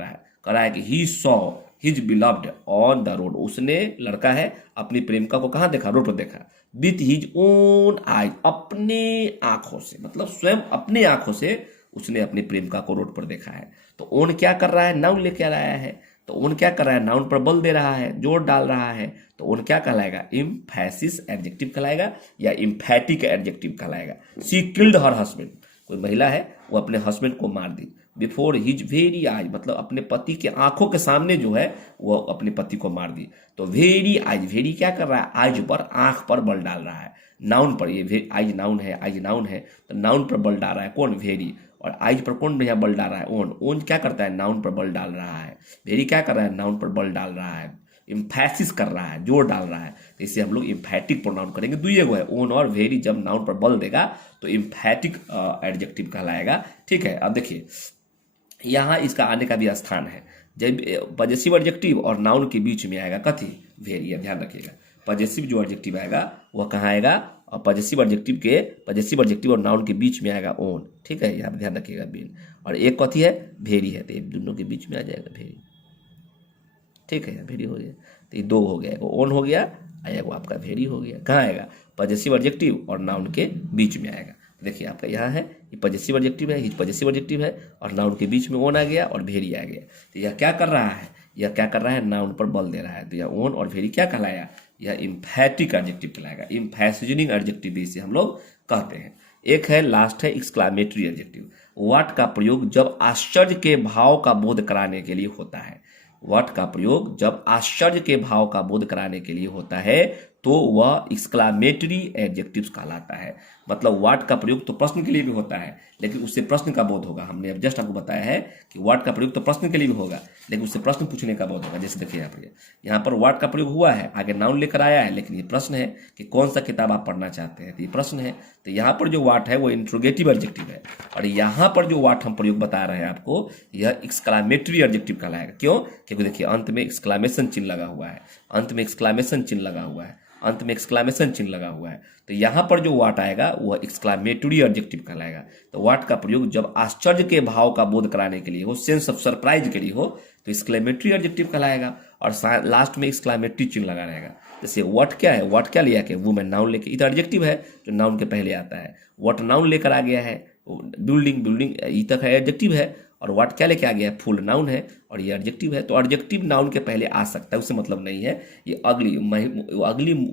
रहा है कि he saw his beloved on the road, उसने, लड़का है, अपनी प्रेमिका को कहाँ देखा? रोड पर देखा। विथ हिज ओन आईज, अपने आंखों से, मतलब स्वयं अपने आंखों से उसने अपनी प्रेमिका को रोड पर देखा है। तो ओन क्या कर रहा है? नाउन लेके आ रहा है। तो ओन क्या कर रहा है? नाउन पर बल दे रहा है, जोर डाल रहा है। तो ओन क्या कहलाएगा? इम्फेसिस एडजेक्टिव कहलाएगा या इम्फैटिक एडजेक्टिव कहलाएगा। सी किल्ड हर हस्बैंड, कोई महिला है, वो अपने हस्बैंड को मार दी। बिफोर हिज वेरी आइज, मतलब अपने पति के आंखों के सामने जो है वो अपने पति को मार दी। तो वेरी आइज, वेरी क्या कर रहा है? आइज पर, आंख पर बल डाल रहा है। नाउन पर, ये आइज नाउन है, आइज नाउन है, तो नाउन पर बल डाल रहा है कौन? वेरी। और आइज पर कौन यहाँ बल डाल रहा है? ओन। ओन क्या करता है? नाउन पर बल डाल रहा है। वेरी क्या कर रहा है? नाउन पर बल डाल रहा है, इम्फेसिस कर रहा है, जोर डाल रहा है। तो इसे हम लोग इम्फैटिक प्रोनाउन करेंगे। दुइये गो है, ओन और वेरी, जब नाउन पर बल देगा तो इम्फैटिक एडजेक्टिव कहलाएगा। ठीक है, अब देखिए यहाँ इसका आने का भी स्थान है। जब पजेसिव एडजेक्टिव और नाउन के बीच में आएगा कथी? वेरी। ध्यान रखिएगा, पजेसिव जो एडजेक्टिव आएगा वह कहाँ आएगा? और पजेसिव एडजेक्टिव और नाउन के बीच में आएगा ओन। ठीक है, यहाँ ध्यान रखिएगा, बीन। और एक कथी है? वेरी है, तो ये दोनों के बीच में आ जाएगा वेरी। ठीक है, वेरी हो गया, तो ये दो हो गया, एगो ओन हो गया, एगो आपका वेरी हो गया। कहाँ आएगा? पजेसिव एडजेक्टिव और नाउन के बीच में आएगा। देखिए आपका यहाँ है, ये पजेसिव एडजेक्टिव है, हिज पजेसिव एडजेक्टिव है, और नाउन के बीच में ओन आ गया और वेरी आ गया। तो यह क्या कर रहा है? यह क्या कर रहा है? नाउन पर बल दे रहा है। तो यह ओन और वेरी क्या कहलाया? यह इम्फैटिक एडजेक्टिव कहलाएगा। इम्फेसिजिंग एडजेक्टिव भी इसे हम लोग कहते हैं। एक है, लास्ट है, एक्सक्लामेटरी एडजेक्टिव। व्हाट का प्रयोग जब आश्चर्य के भाव का बोध कराने के लिए होता है। व्हाट का प्रयोग जब आश्चर्य के भाव का बोध कराने के लिए होता है तो वह एक्सक्लामेटरी एडजेक्टिव्स कहलाता है। मतलब व्हाट का प्रयोग तो प्रश्न के लिए भी होता है, लेकिन उससे प्रश्न का बोध होगा। हमने अब जस्ट आपको बताया है कि व्हाट का प्रयोग तो प्रश्न के लिए भी होगा, लेकिन उससे प्रश्न पूछने का बोध होगा। जैसे देखिए यहाँ पर व्हाट का प्रयोग हुआ है, आगे नाउन लेकर आया है, लेकिन ये प्रश्न है कि कौन सा किताब आप पढ़ना चाहते हैं, तो ये प्रश्न है। तो यहाँ पर जो व्हाट है वो इंट्रोगेटिव एडजेक्टिव है, और यहाँ पर जो व्हाट हम प्रयोग बता रहे हैं आपको, यह एक्सक्लामेटरी एडजेक्टिव कहलाएगा। क्यों? क्योंकि देखिए अंत में एक्सक्लामेशन चिन्ह लगा हुआ है, अंत में एक्सक्लामेशन चिन्ह लगा हुआ है, अंत में एक्सक्लामेशन चिन्ह लगा हुआ है। तो यहाँ पर जो व्हाट आएगा वह एक्सक्लामेटरी एडजेक्टिव कहलाएगा। तो व्हाट का प्रयोग जब आश्चर्य के भाव का बोध कराने के लिए हो, सेंस ऑफ सरप्राइज के लिए हो, तो एक्सक्लेमेटरी एडजेक्टिव कहलाएगा, और लास्ट में एक्सक्लामेटरी चिन्ह लगा रहेगा। जैसे व्हाट क्या है? व्हाट क्या लिया के? वुमेन, नाउन लेके, इधर एडजेक्टिव है जो नाउन के पहले आता है। व्हाट नाउन लेकर आ गया है, बिल्डिंग ये तक है, एडजेक्टिव है। और व्हाट क्या लेके आ गया है? फुल, नाउन है, और ये एडजेक्टिव है। तो एडजेक्टिव नाउन के पहले आ सकता है, उससे मतलब नहीं है। ये अगली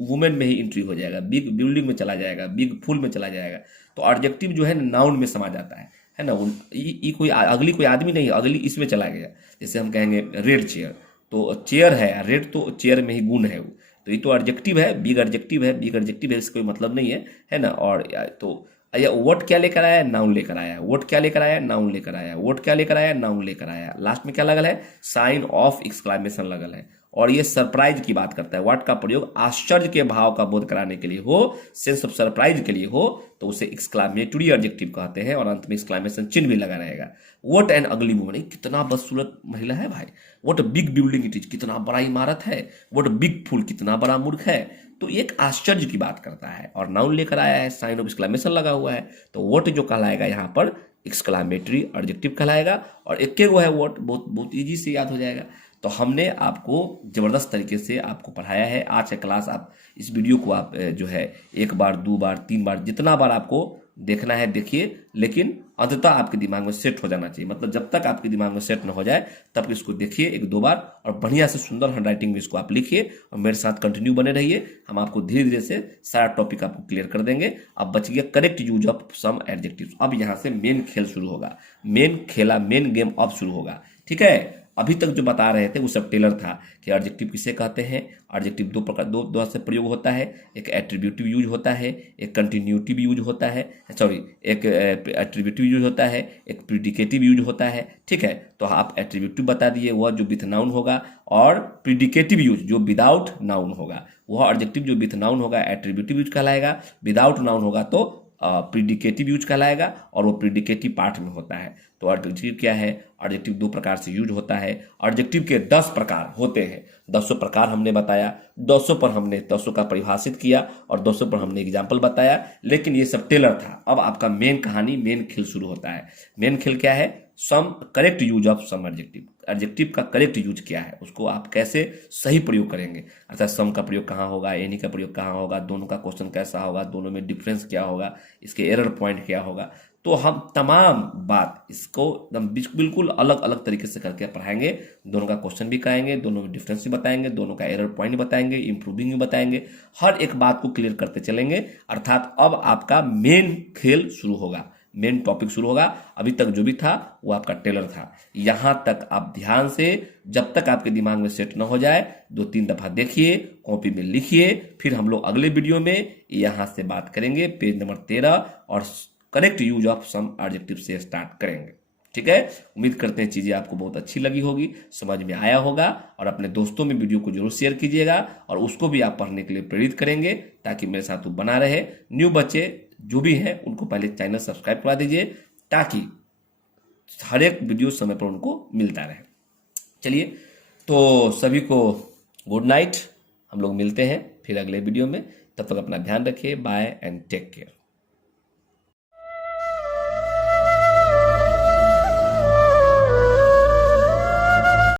वुमेन में ही एंट्री हो जाएगा, बिग बिल्डिंग में चला जाएगा, बिग फुल में चला जाएगा। तो एडजेक्टिव जो है नाउन में समा जाता है ना। ये कोई अगली कोई आदमी नहीं है, अगली इसमें चला गया। जैसे हम कहेंगे रेड चेयर, तो चेयर है, रेड तो चेयर में ही गुण है वो, तो ये तो एडजेक्टिव है, बिग एडजेक्टिव है, इससे कोई मतलब नहीं है ना। और तो या व्हाट क्या लेकर आया? नाउन लेकर आया। व्हाट क्या लेकर आया? नाउन लेकर आया। व्हाट क्या लेकर आया? नाउन लेकर आया। लास्ट में क्या लगल है? साइन ऑफ एक्सक्लामेशन लगल है। और ये सरप्राइज की बात करता है। व्हाट का प्रयोग आश्चर्य के भाव का बोध कराने के लिए हो, सेंस ऑफ सरप्राइज के लिए हो, तो उसे एक्सक्लामेटरी एडजेक्टिव कहते हैं और अंत में एक्सक्लामेशन चिन्ह भी लगा रहेगा। व्हाट एन अगली वुमन, कितना बदसूरत महिला है भाई। What big building it is, कितना बड़ा इमारत है। व्हाट बिग फूल, कितना बड़ा मूर्ख है। तो एक आश्चर्य की बात करता है और नाउन लेकर आया है, साइन ऑफ एक्सक्लामेशन लगा हुआ है, तो व्हाट जो कहलाएगा यहाँ पर एक्सक्लामेटरी एडजेक्टिव कहलाएगा। और एक वो है व्हाट, बहुत बहुत ईजी से याद हो जाएगा। तो हमने आपको जबरदस्त तरीके से आपको पढ़ाया है। आज का क्लास आप इस वीडियो को आप जो है 1 बार 2 बार 3 बार जितना बार आपको देखना है देखिए, लेकिन अंततः आपके दिमाग में सेट हो जाना चाहिए। मतलब जब तक आपके दिमाग में सेट न हो जाए तब इसको देखिए 1-2 बार और बढ़िया से सुंदर हैंडराइटिंग में इसको आप लिखिए और मेरे साथ कंटिन्यू बने रहिए। हम आपको धीरे धीरे से सारा टॉपिक आपको क्लियर कर देंगे। अब बच गया correct use of some adjectives. अब यहाँ से मेन खेल शुरू होगा, मेन खेला, मेन गेम अब शुरू होगा। ठीक है, अभी तक जो बता रहे थे वो सब टेलर था कि एडजेक्टिव किसे कहते हैं। एडजेक्टिव दो से प्रयोग होता है, एक एट्रीब्यूटिव यूज होता है, एक कंटिन्यूटिव यूज होता है, सॉरी एक एट्रीब्यूटिव यूज होता है, एक प्रिडिकेटिव यूज होता है। ठीक है, तो आप एट्रीब्यूटिव बता दिए, वह जो विथ नाउन होगा, और प्रिडिकेटिव यूज जो विदाउट नाउन होगा। वह एडजेक्टिव जो विथ नाउन होगा एट्रीब्यूटिव यूज कहलाएगा, विदाउट नाउन होगा तो प्रिडिकेटिव यूज कहलाएगा, और वो प्रिडिकेटिव पार्ट में होता है। तो एडजेक्टिव क्या है, एडजेक्टिव 2 प्रकार से यूज होता है। एडजेक्टिव के 10 प्रकार होते हैं, 10 प्रकार हमने बताया, 10 पर हमने 10 का परिभाषित किया और 10 पर हमने एग्जाम्पल बताया। लेकिन ये सब टेलर था। अब आपका मेन कहानी, मेन खेल शुरू होता है। मेन खेल क्या है, some correct use of some adjective. Adjective का करेक्ट यूज क्या है, उसको आप कैसे सही प्रयोग करेंगे, अर्थात सम का प्रयोग कहाँ होगा, एनी का प्रयोग कहाँ होगा, दोनों का क्वेश्चन कैसा होगा, दोनों में डिफरेंस क्या होगा, इसके एरर पॉइंट क्या होगा। तो हम तमाम बात इसको एकदम बिल्कुल अलग अलग तरीके से करके पढ़ाएंगे। दोनों का क्वेश्चन भी कराएंगे, दोनों में डिफरेंस भी बताएंगे, दोनों का एरर पॉइंट बताएंगे, इंप्रूविंग भी बताएंगे, हर एक बात को क्लियर करते चलेंगे। अर्थात अब आपका मेन खेल शुरू होगा, मेन टॉपिक शुरू होगा। अभी तक जो भी था वो आपका टेलर था। यहां तक आप ध्यान से, जब तक आपके दिमाग में सेट न हो जाए, 2-3 दफा देखिए, कॉपी में लिखिए। फिर हम लोग अगले वीडियो में यहां से बात करेंगे, पेज नंबर 13 और correct use of some adjective से स्टार्ट करेंगे। ठीक है, उम्मीद करते हैं चीजें आपको बहुत अच्छी लगी होगी, समझ में आया होगा, और अपने दोस्तों में वीडियो को जरूर शेयर कीजिएगा और उसको भी आप पढ़ने के लिए प्रेरित करेंगे ताकि मेरे साथ वो बना रहे। न्यू बच्चे जो भी हैं उनको पहले चैनल सब्सक्राइब करा दीजिए ताकि हर एक वीडियो समय पर उनको मिलता रहे। चलिए, तो सभी को गुड नाइट। हम लोग मिलते हैं फिर अगले वीडियो में। तब तक अपना ध्यान रखिए। Bye and take care.